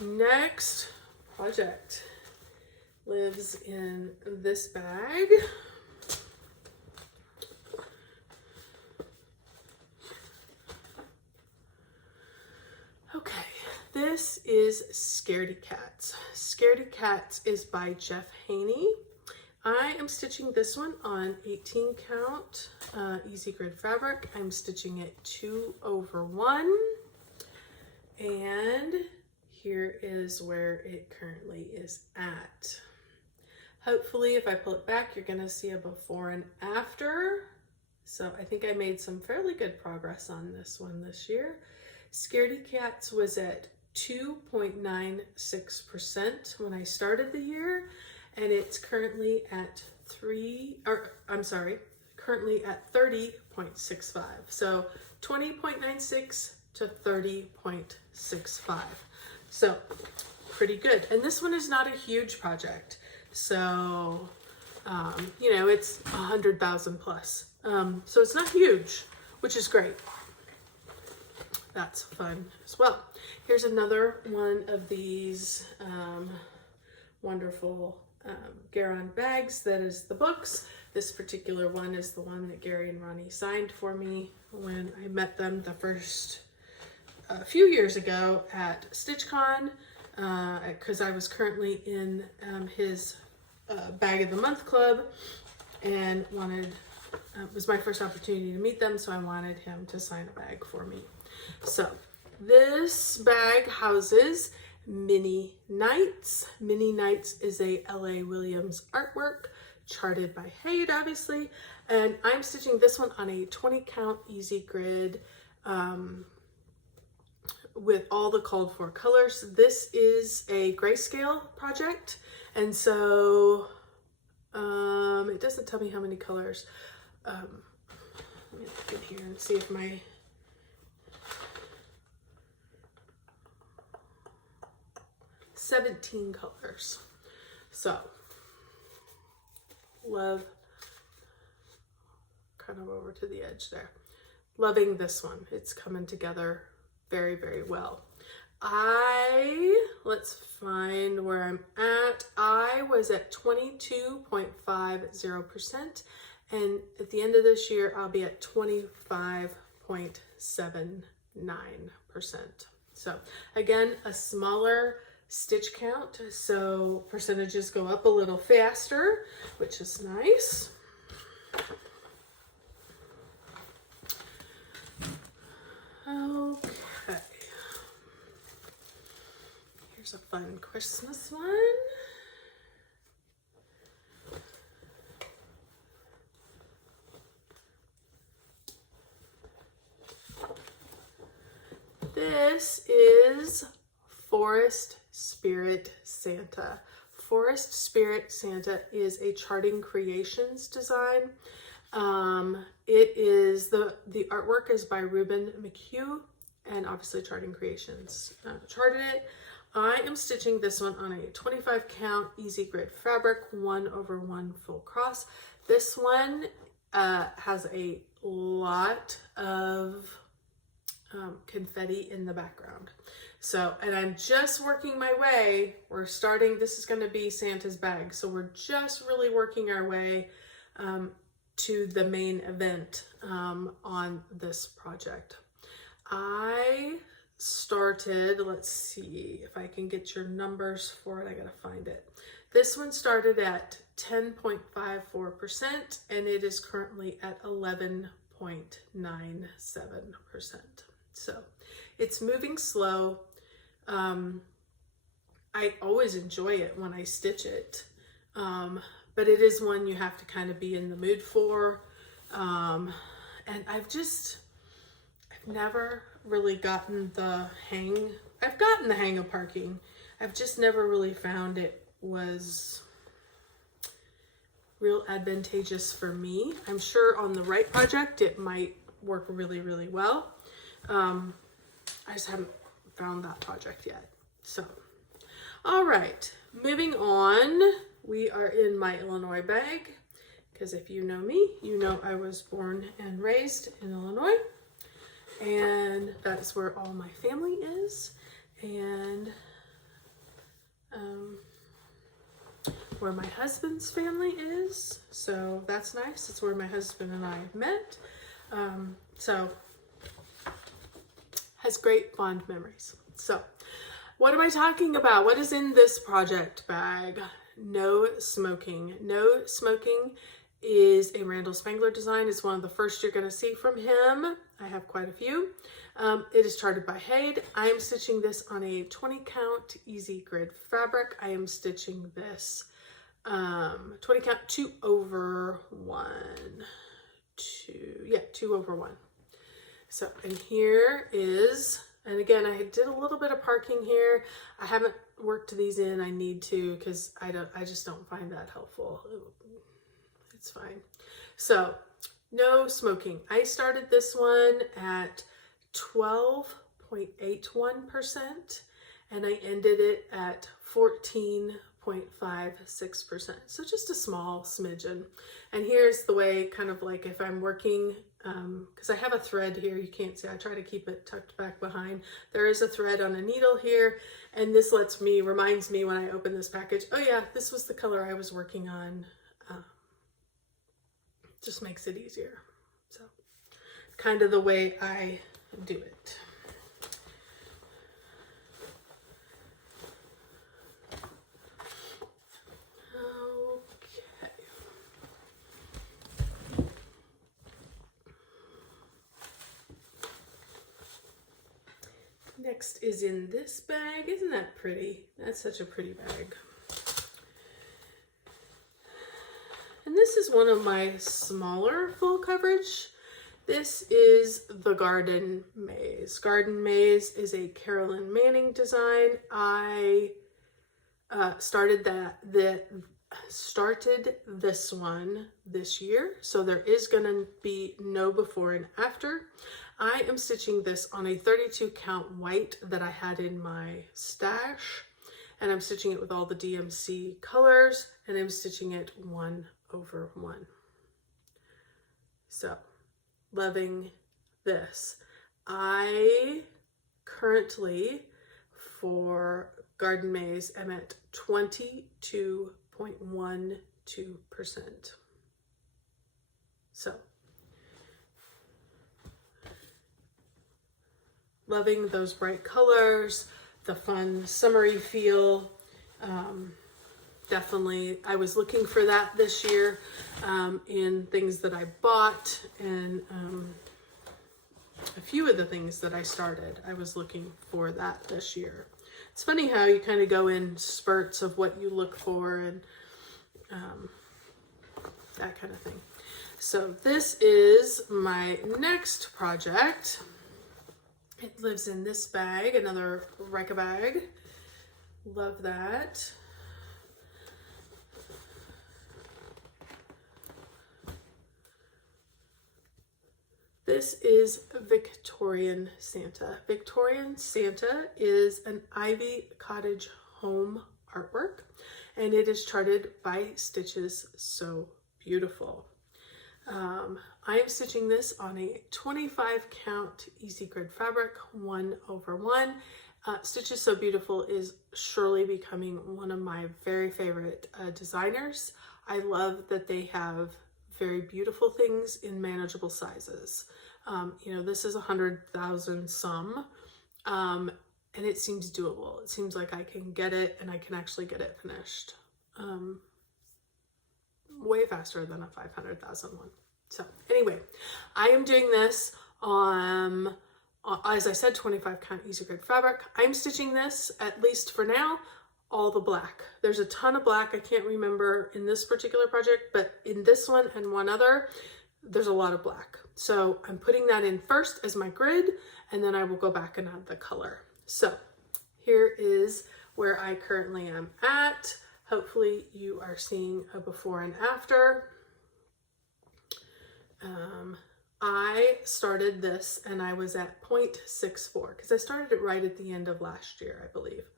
Next project lives in this bag. Okay, this is Scaredy Cats. Scaredy Cats is by Jeff Haney. I am stitching this one on 18 count easy grid fabric. I'm stitching it 2/1, and here is where it currently is at. Hopefully, if I pull it back, you're gonna see a before and after. So I think I made some fairly good progress on this one this year. Scaredy Cats was at 2.96% when I started the year, and it's currently at currently at 30.65. So 20.96 to 30.65. So pretty good. And this one is not a huge project. So, you know, it's 100,000 plus. So it's not huge, which is great. That's fun as well. Here's another one of these wonderful Garon bags. That is the books. This particular one is the one that Gary and Ronnie signed for me when I met them the first few years ago at StitchCon, because I was currently in his Bag of the Month club and wanted, it was my first opportunity to meet them, so I wanted him to sign a bag for me. So this bag houses Mini Nights. Mini Nights is a L.A. Williams artwork, charted by Haid, obviously, and I'm stitching this one on a 20 count easy grid with all the called for colors. This is a grayscale project, and so it doesn't tell me how many colors. Let me look in here and see if my 17 colors. So love, kind of over to the edge there. Loving this one. It's coming together very, very well. Let's find where I'm at. I was at 22.50%, and at the end of this year, I'll be at 25.79%. So again, a smaller stitch count, so percentages go up a little faster, which is nice. Okay, here's a fun Christmas one. This is Forest Spirit Santa. Forest Spirit Santa is a Charting Creations design. It is the artwork is by Ruben McHugh, and obviously Charting Creations charted it. I am stitching this one on a 25 count easy grid fabric, 1/1 full cross. This one has a lot of confetti in the background. So, and I'm just working my way. We're starting, this is going to be Santa's bag. So we're just really working our way to the main event on this project. I started, let's see if I can get your numbers for it. I gotta find it. This one started at 10.54% and it is currently at 11.97%. So it's moving slow. I always enjoy it when I stitch it, but it is one you have to kind of be in the mood for. And I've never really gotten the hang. I've gotten the hang of parking. I've just never really found it was real advantageous for me. I'm sure on the right project it might work really, really well. I just haven't found that project yet. So, all right, moving on. We are in my Illinois bag, because if you know me, you know I was born and raised in Illinois, and that's where all my family is, and where my husband's family is. So that's nice. It's where my husband and I met. So has great fond memories. So what am I talking about? What is in this project bag? No Smoking. No Smoking is a Randall Spangler design. It's one of the first you're going to see from him. I have quite a few. It is charted by Haid. I am stitching this on a 20 count easy grid fabric. I am stitching this 20 count 2/1. 2/1. So, and here is And again, I did a little bit of parking here. I haven't worked these in. I need to, because I just don't find that helpful. It's fine. So no smoking. I started this one at 12.81% and I ended it at 14.56%. So just a small smidgen. And here's the way, kind of like if I'm working, because I have a thread here, you can't see, I try to keep it tucked back behind. There is a thread on a needle here, and this reminds me when I open this package, oh yeah, this was the color I was working on. Just makes it easier. So kind of the way I do it. Next is in this bag. Isn't that pretty? That's such a pretty bag. And this is one of my smaller full coverage. This is the Garden Maze. Garden Maze is a Carolyn Manning design. I started this one this year, so there is gonna be no before and after. I am stitching this on a 32 count white that I had in my stash, and I'm stitching it with all the DMC colors, and I'm stitching it 1/1. So loving this. I currently for Garden Maze am at 22.12%. So loving those bright colors, the fun summery feel. Definitely, I was looking for that this year in things that I bought, and a few of the things that I started, I was looking for that this year. It's funny how you kind of go in spurts of what you look for and that kind of thing. So this is my next project. It lives in this bag, another Reka bag. Love that. This is Victorian Santa. Victorian Santa is an Ivy Cottage home artwork, and it is charted by Stitches So Beautiful. I am stitching this on a 25 count easy grid fabric, 1/1. Stitches So Beautiful is surely becoming one of my very favorite designers. I love that they have very beautiful things in manageable sizes. You know, this is 100,000 some, and it seems doable. It seems like I can get it, and I can actually get it finished way faster than a 500,000 one. So anyway, I am doing this on, as I said, 25 count easy grid fabric. I'm stitching this, at least for now, all the black. There's a ton of black. I can't remember in this particular project, but in this one and one other, there's a lot of black. So I'm putting that in first as my grid, and then I will go back and add the color. So here is where I currently am at. Hopefully you are seeing a before and after. I started this and I was at 0.64 because I started it right at the end of last year, I believe.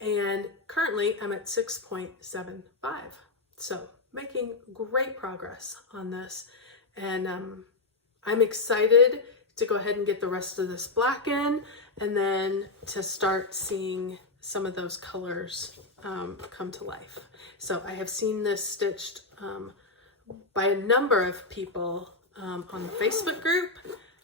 And currently I'm at 6.75. So making great progress on this. And I'm excited to go ahead and get the rest of this black in, and then to start seeing some of those colors come to life. So I have seen this stitched by a number of people on the Facebook group,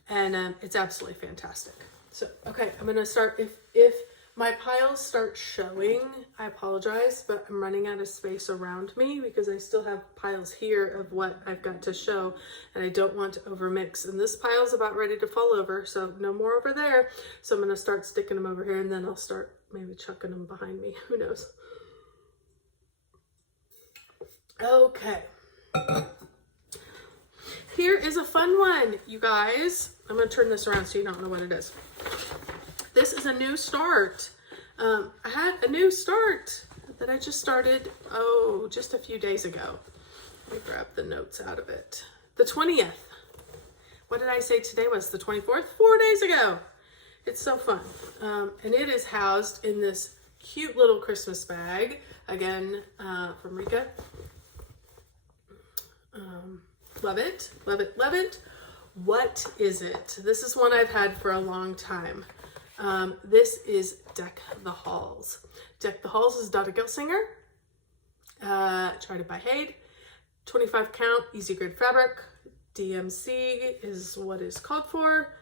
and it's absolutely fantastic. So, okay, I'm gonna start, if my piles start showing, I apologize, but I'm running out of space around me because I still have piles here of what I've got to show, and I don't want to overmix. And this pile's about ready to fall over, so no more over there. So I'm gonna start sticking them over here, and then I'll start maybe chucking them behind me, who knows. Okay. Here is a fun one, you guys. I'm gonna turn this around so you don't know what it is. This is a new start. I had a new start that I just started, just a few days ago. Let me grab the notes out of it. The 20th. What did I say today was the 24th? 4 days ago. It's so fun. And it is housed in this cute little Christmas bag. Again, from Rika. Love it, love it, love it. What is it? This is one I've had for a long time. This is Deck the Halls. Deck the Halls is Dottie Gelsinger. Charted by Haid. 25 count, easy grid fabric. DMC is what is called for.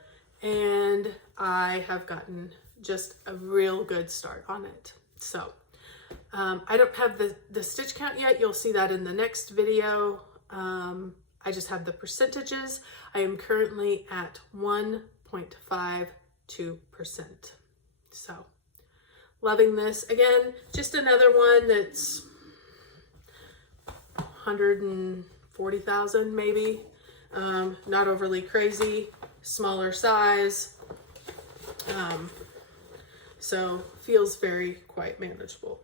And I have gotten just a real good start on it. So I don't have the stitch count yet. You'll see that in the next video. I just have the percentages. I am currently at 1.52%. So loving this. Again, just another one that's 140,000 maybe. Not overly crazy, smaller size. So feels very quite manageable.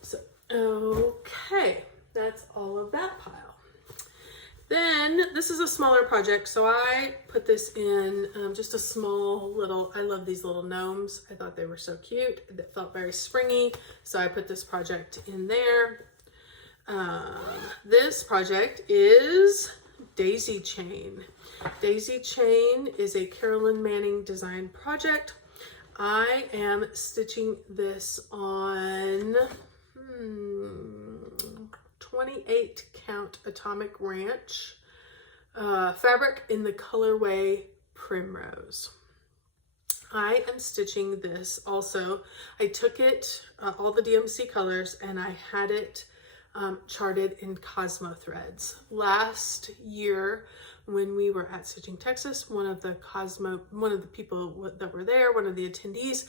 So, okay, that's all of that pile. Then this is a smaller project. So I put this in just a small little, I love these little gnomes. I thought they were so cute. That felt very springy. So I put this project in there. This project is Daisy Chain. Daisy Chain is a Carolyn Manning design project. I am stitching this on 28 count Atomic Ranch fabric in the colorway Primrose. I am stitching this also. I took it, all the DMC colors, and I had it charted in Cosmo threads. Last year when we were at Stitching Texas, one of the people that were there, one of the attendees,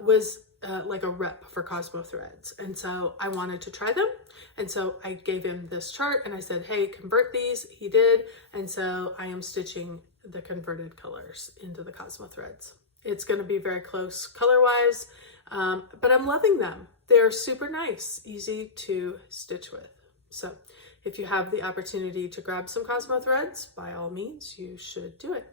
was like a rep for Cosmo threads. And so I wanted to try them. And so I gave him this chart and I said, hey, convert these. He did. And so I am stitching the converted colors into the Cosmo threads. It's going to be very close color-wise, but I'm loving them. They're super nice, easy to stitch with. So if you have the opportunity to grab some Cosmo threads, by all means, you should do it.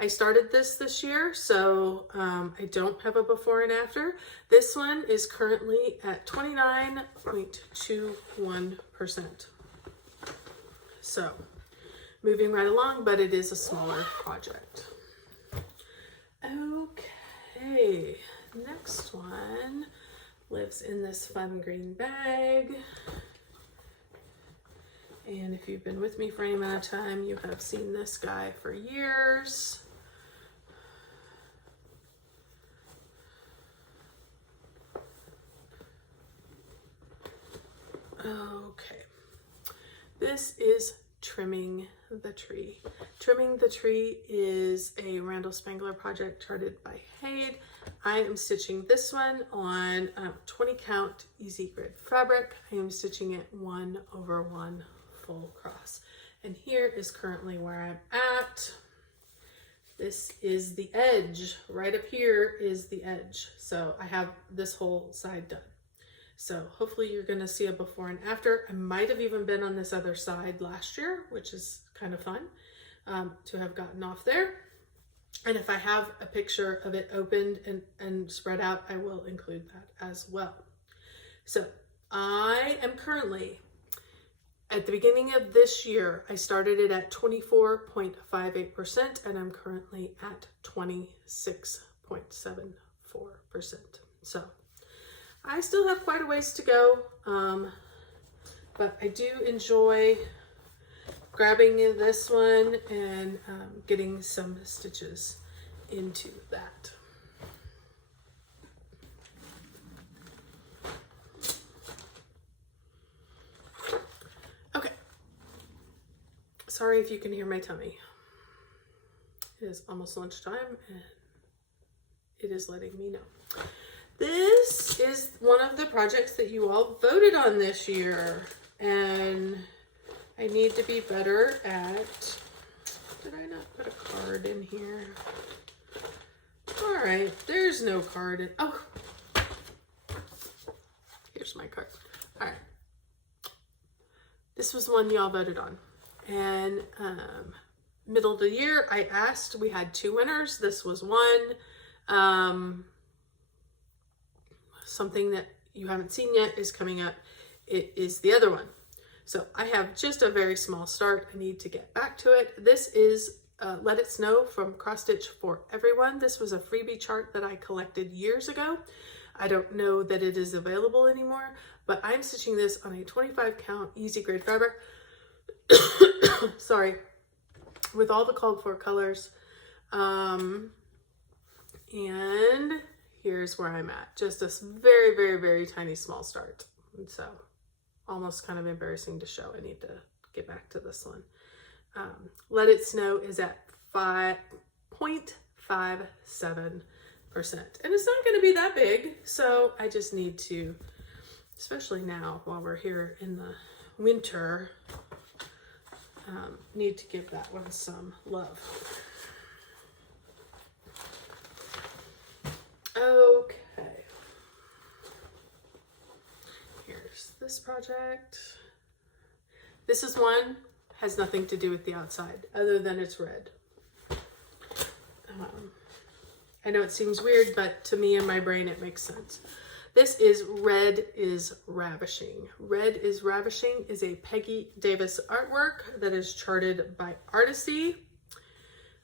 I started this year, so I don't have a before and after. This one is currently at 29.21%. So moving right along, but it is a smaller project. Okay, next one lives in this fun green bag. And if you've been with me for any amount of time, you have seen this guy for years. Okay, this is Trimming the Tree. Trimming the Tree is a Randall Spangler project charted by Haid. I am stitching this one on 20 count easy grid fabric. I am stitching it 1/1 full cross. And here is currently where I'm at. This is the edge. Right up here is the edge. So I have this whole side done. So hopefully you're going to see a before and after. I might have even been on this other side last year, which is kind of fun to have gotten off there. And if I have a picture of it opened and spread out, I will include that as well. So I am currently, at the beginning of this year, I started it at 24.58% and I'm currently at 26.74%. So I still have quite a ways to go, but I do enjoy grabbing this one and getting some stitches into that. Okay, sorry if you can hear my tummy. It is almost lunchtime and it is letting me know. This is one of the projects that you all voted on this year, and I need to be better at, did I not put a card in here? All right, there's no card. Oh, here's my card. All right. This was one y'all voted on. And middle of the year, I asked, we had 2 winners. This was one. Something that you haven't seen yet is coming up. It is the other one. So I have just a very small start. I need to get back to it. This is Let It Snow from Cross Stitch for Everyone. This was a freebie chart that I collected years ago. I don't know that it is available anymore, but I'm stitching this on a 25 count easy grade fabric. Sorry, with all the called for colors. And here's where I'm at. Just a very, very, very tiny small start. And so almost kind of embarrassing to show. I need to get back to this one. Let It Snow is at 5.57%. And it's not going to be that big. So I just need to, especially now while we're here in the winter, need to give that one some love. Okay. Here's this project. This is one, has nothing to do with the outside other than it's red. I know it seems weird, but to me in my brain it makes sense. This is Red is Ravishing. Red is Ravishing is a Peggy Davis artwork that is charted by Artisy.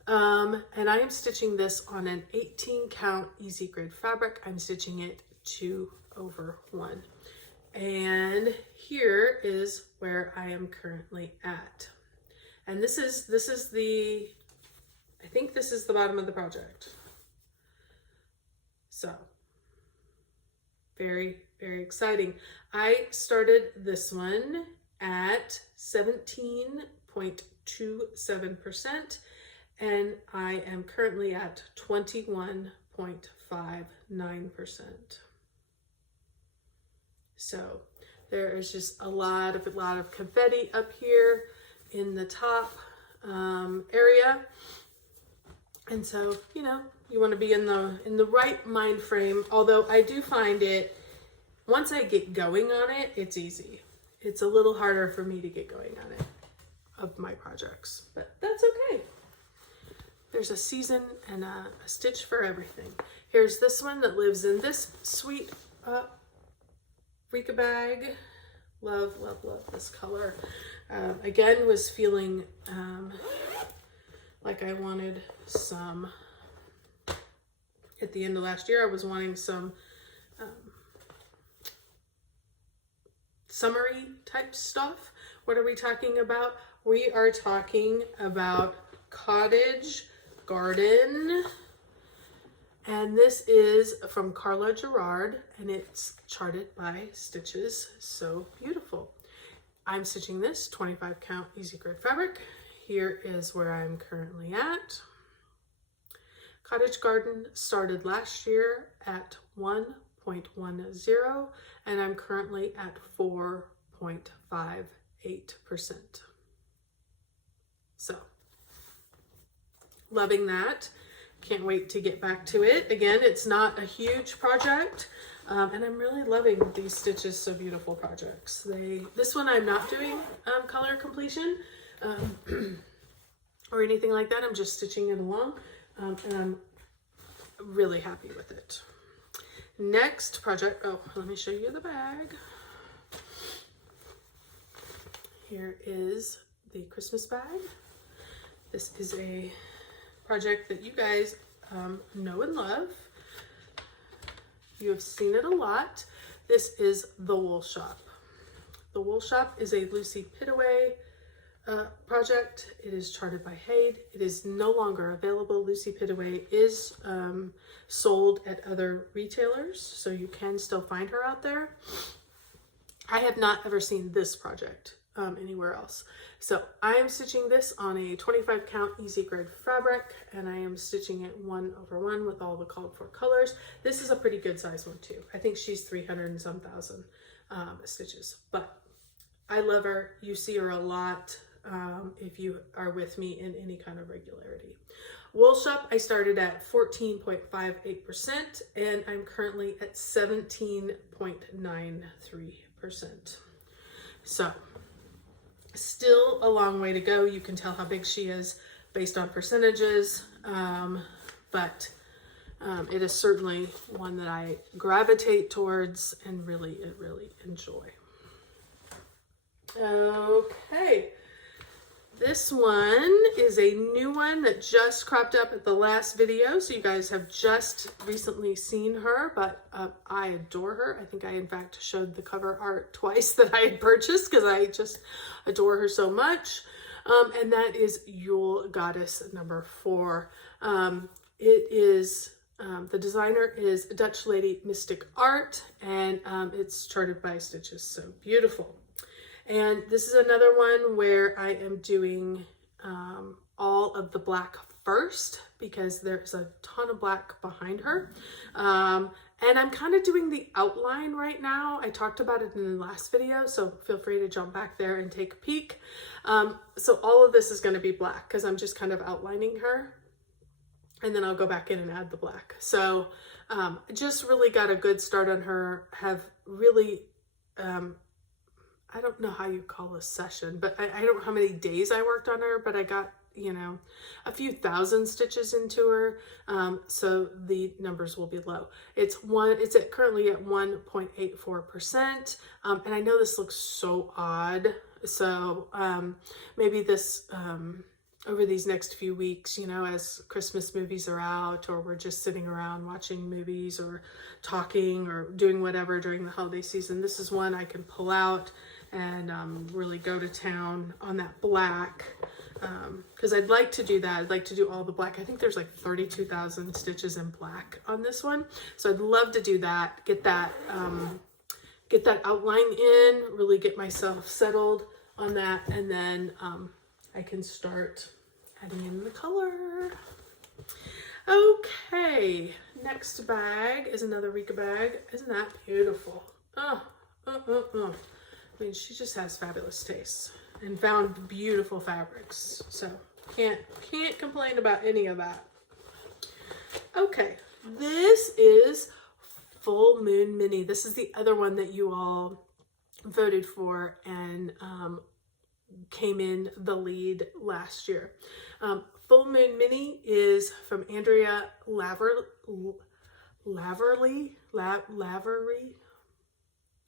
And I am stitching this on an 18 count easy grade fabric. I'm stitching it 2/1. And here is where I am currently at. And this is the, I think this is the bottom of the project. So very, very exciting. I started this one at 17.27%. And I am currently at 21.59%. So there is just a lot of confetti up here in the top area. And so, you know, you want to be in the right mind frame. Although I do find it, once I get going on it, it's easy. It's a little harder for me to get going on it, of my projects, but that's okay. There's a season and a stitch for everything. Here's this one that lives in this sweet Rika bag. Love, love, love this color. Again, was feeling like I wanted some, at the end of last year, I was wanting some summery type stuff. What are we talking about? We are talking about Cottage Garden, and this is from Carla Gerard, and it's charted by Stitches So Beautiful. I'm stitching this 25 count easy grade fabric. Here is where I'm currently at. Cottage Garden started last year at 1.10, and I'm currently at 4.58%. So loving that. Can't wait to get back to it. Again, it's not a huge project, and I'm really loving these Stitches So Beautiful projects. This one I'm not doing color completion or anything like that. I'm just stitching it along, and I'm really happy with it. Next project, oh, let me show you the bag. Here is the Christmas bag. This is a project that you guys know and love. You have seen it a lot. This is The Wool Shop. The Wool Shop is a Lucy Pittaway project. It is charted by Haid. It is no longer available. Lucy Pittaway is sold at other retailers, so you can still find her out there. I have not ever seen this project anywhere else. So I am stitching this on a 25 count easy grade fabric, and I am stitching it 1/1 with all the called for colors. This is a pretty good size one too. I think she's 300 and some thousand stitches, but I love her. You see her a lot if you are with me in any kind of regularity. Wool shop, I started at 14.58% and I'm currently at 17.93%. So still a long way to go. You can tell how big she is based on percentages, but it is certainly one that I gravitate towards and really enjoy. Okay, this one is a new one that just cropped up at the last video, so you guys have just recently seen her, but I adore her. I think I in fact showed the cover art twice that I had purchased because I just adore her so much. And that is Yule Goddess number 4. It is the designer is Dutch Lady Mystic Art, and it's charted by Stitches. So beautiful. And this is another one where I am doing all of the black first because there's a ton of black behind her. And I'm kind of doing the outline right now. I talked about it in the last video, so feel free to jump back there and take a peek. So all of this is going to be black because I'm just kind of outlining her. And then I'll go back in and add the black. So just really got a good start on her. Have really, I don't know how you call a session, but I don't know how many days I worked on her, but I got, you know, a few thousand stitches into her. So the numbers will be low. It's currently at 1.84%. And I know this looks so odd. So maybe this, over these next few weeks, you know, as Christmas movies are out, or we're just sitting around watching movies or talking or doing whatever during the holiday season, this is one I can pull out and really go to town on that black, because I'd like to do that. I'd like to do all the black. I think there's like 32,000 stitches in black on this one, so I'd love to do that, get that outline in, really get myself settled on that, and then I can start adding in the color. Okay, next bag is another Rika bag. Isn't that beautiful? I mean, she just has fabulous taste and found beautiful fabrics. So can't complain about any of that. Okay, this is Full Moon Mini. This is the other one that you all voted for and came in the lead last year. Full Moon Mini is from Andrea Lavery.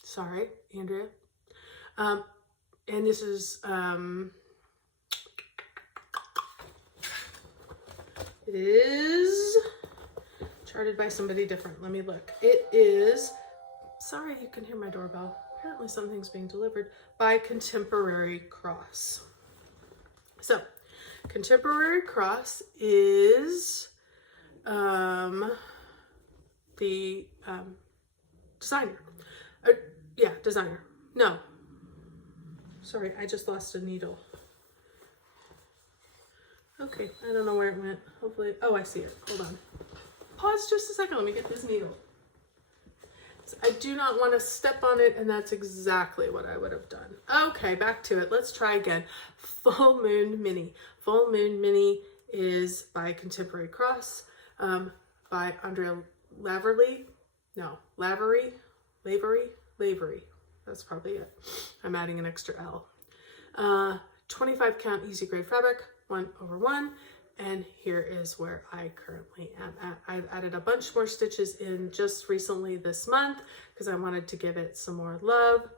Sorry, Andrea. And this is it is charted by somebody different. Let me look. It is, sorry, you can hear my doorbell. Apparently something's being delivered by Contemporary Cross. So Contemporary Cross is the designer. Designer. No. Sorry, I just lost a needle. Okay, I don't know where it went. Hopefully, oh, I see it. Hold on. Pause just a second. Let me get this needle. So I do not want to step on it, and that's exactly what I would have done. Okay, back to it. Let's try again. Full Moon Mini. Full Moon Mini is by Contemporary Cross, by Andrea Lavery. No, Lavery. That's probably it. I'm adding an extra L. 25 count easy grade fabric, 1/1. And here is where I currently am at. I've added a bunch more stitches in just recently this month because I wanted to give it some more love.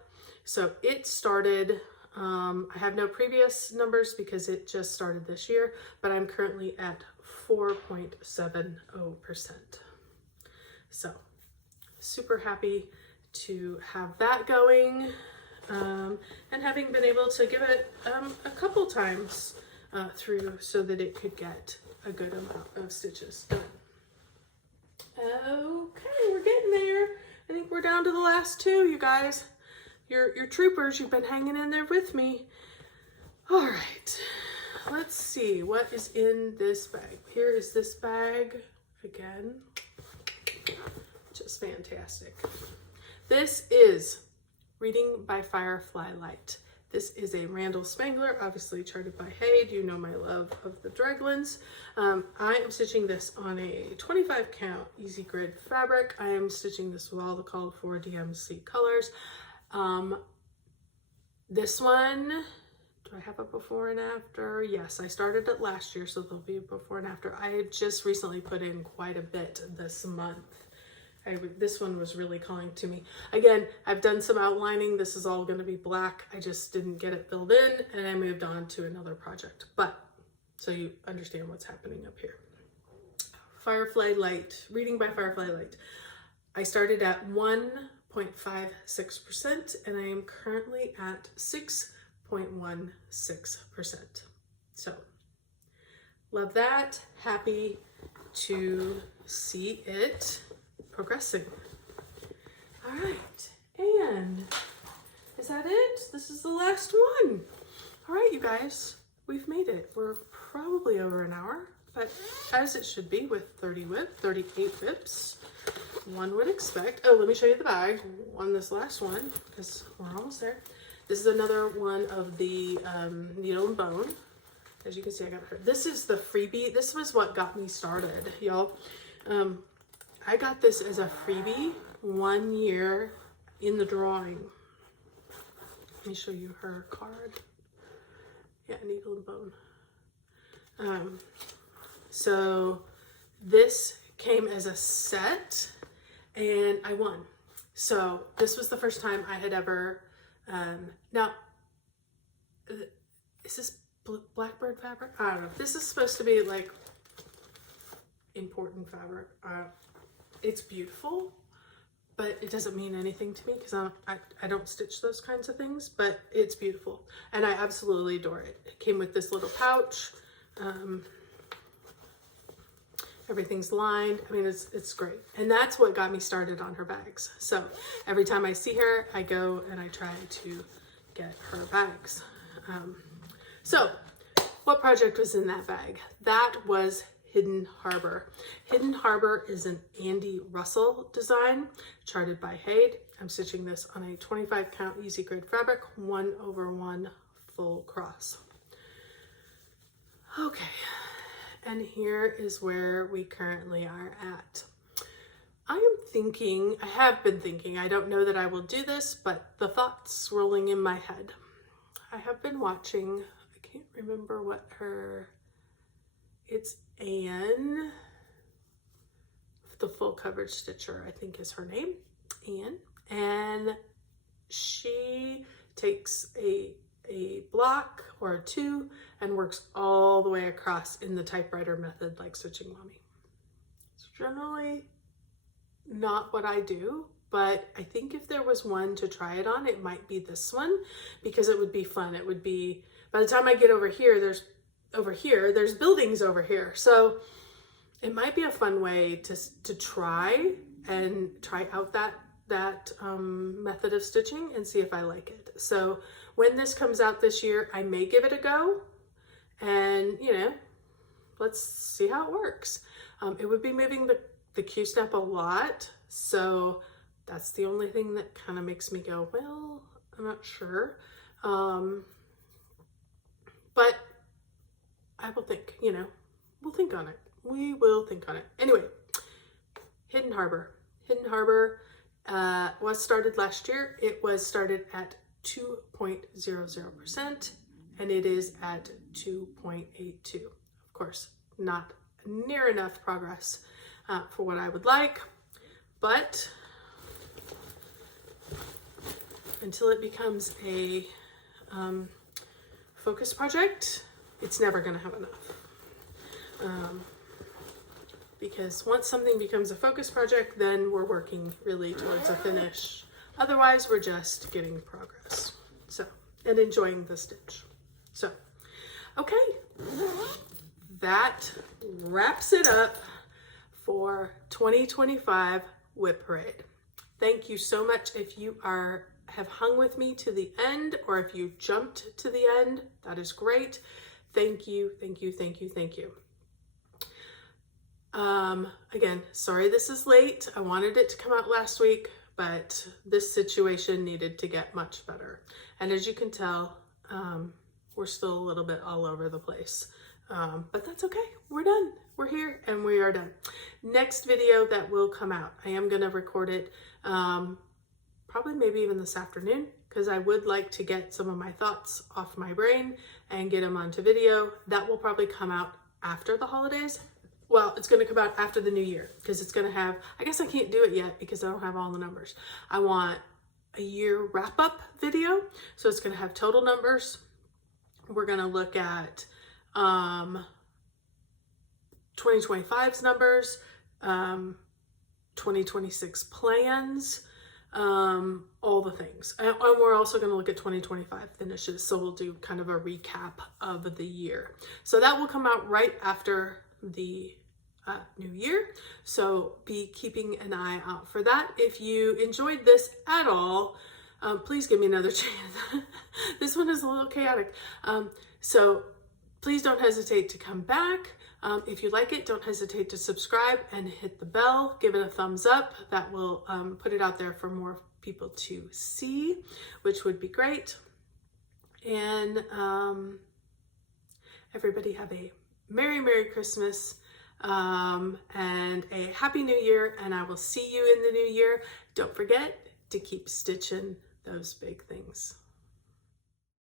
So it started, I have no previous numbers because it just started this year, but I'm currently at 4.70%. So super happy to have that going, and having been able to give it a couple times through so that it could get a good amount of stitches done. Okay, we're getting there. I think we're down to the last two, you guys. You're troopers. You've been hanging in there with me. All right, let's see what is in this bag. Here is this bag again. Just fantastic. This is Reading by Firefly Light. This is a Randall Spangler, obviously charted by Haid. You know my love of the Dreglins. I am stitching this on a 25 count easy grid fabric. I am stitching this with all the called for DMC colors. This one, do I have a before and after? Yes, I started it last year, so there'll be a before and after. I had just recently put in quite a bit this month. This one was really calling to me. Again, I've done some outlining. This is all going to be black. I just didn't get it filled in, and I moved on to another project. But, so you understand what's happening up here. Firefly Light, reading by Firefly Light. I started at 1.56%, and I am currently at 6.16%. So, love that. Happy to see it progressing. All right, and is that it? This is the last one. All right, you guys, we've made it. We're probably over an hour, but as it should be with 30 WIP, 38 WIPs, one would expect. Oh, let me show you the bag on this last one, because we're almost there. This is another one of the needle and bone. As you can see, I got her. This is the freebie. This was what got me started, y'all. I got this as a freebie 1 year in the drawing. Let me show you her card. Yeah, needle and bone. So this came as a set and I won. So this was the first time I had ever, now, is this Blackbird fabric? I don't know. This is supposed to be like important fabric. It's beautiful, but it doesn't mean anything to me because I don't stitch those kinds of things, but it's beautiful and I absolutely adore it. It came with this little pouch. Everything's lined. I mean, it's great. And that's what got me started on her bags. So every time I see her, I go and I try to get her bags. So what project was in that bag? That was Hidden Harbor. Hidden Harbor is an Andy Russell design, charted by Haid. I'm stitching this on a 25 count easy grid fabric, 1/1 full cross. Okay, and here is where we currently are at. I have been thinking, I don't know that I will do this, but the thoughts rolling in my head. I have been watching, I can't remember what it's Anne, the full coverage stitcher, I think is her name, Anne, and she takes a block or a two and works all the way across in the typewriter method like Stitching Mommy. It's generally not what I do, but I think if there was one to try it on, it might be this one because it would be fun. It would be, by the time I get over here, there's buildings over here. So it might be a fun way to try out that method of stitching and see if I like it. So when this comes out this year, I may give it a go and, you know, let's see how it works. It would be moving the Q-snap a lot. So that's the only thing that kind of makes me go, well, I'm not sure. But I will think, you know, we'll think on it. We will think on it. Anyway, Hidden Harbor. Hidden Harbor was started last year. It was started at 2.00% and it is at 2.82. Of course, not near enough progress for what I would like, but until it becomes a focus project, it's never going to have enough. Because once something becomes a focus project, then we're working really towards a finish. Otherwise, we're just getting progress. So, and enjoying the stitch. So, okay. That wraps it up for 2025 WIP Parade. Thank you so much. If you have hung with me to the end, or if you jumped to the end, that is great. Thank you, thank you, thank you, thank you. Again, sorry this is late. I wanted it to come out last week, but this situation needed to get much better. And as you can tell, we're still a little bit all over the place. But that's okay. We're done. We're here and we are done. Next video that will come out, I am going to record it probably maybe even this afternoon, because I would like to get some of my thoughts off my brain and get them onto video. That will probably come out after the holidays. Well, it's going to come out after the new year, because it's going to have, I guess I can't do it yet because I don't have all the numbers. I want a year wrap up video. So it's going to have total numbers. We're going to look at 2025's numbers, 2026 plans, all the things. And we're also going to look at 2025 finishes. So we'll do kind of a recap of the year. So that will come out right after the new year. So be keeping an eye out for that. If you enjoyed this at all, please give me another chance. This one is a little chaotic. So please don't hesitate to come back. If you like it, don't hesitate to subscribe and hit the bell. Give it a thumbs up. That will put it out there for more people to see, which would be great. And everybody have a Merry Christmas and a Happy New Year. And I will see you in the new year. Don't forget to keep stitching those big things.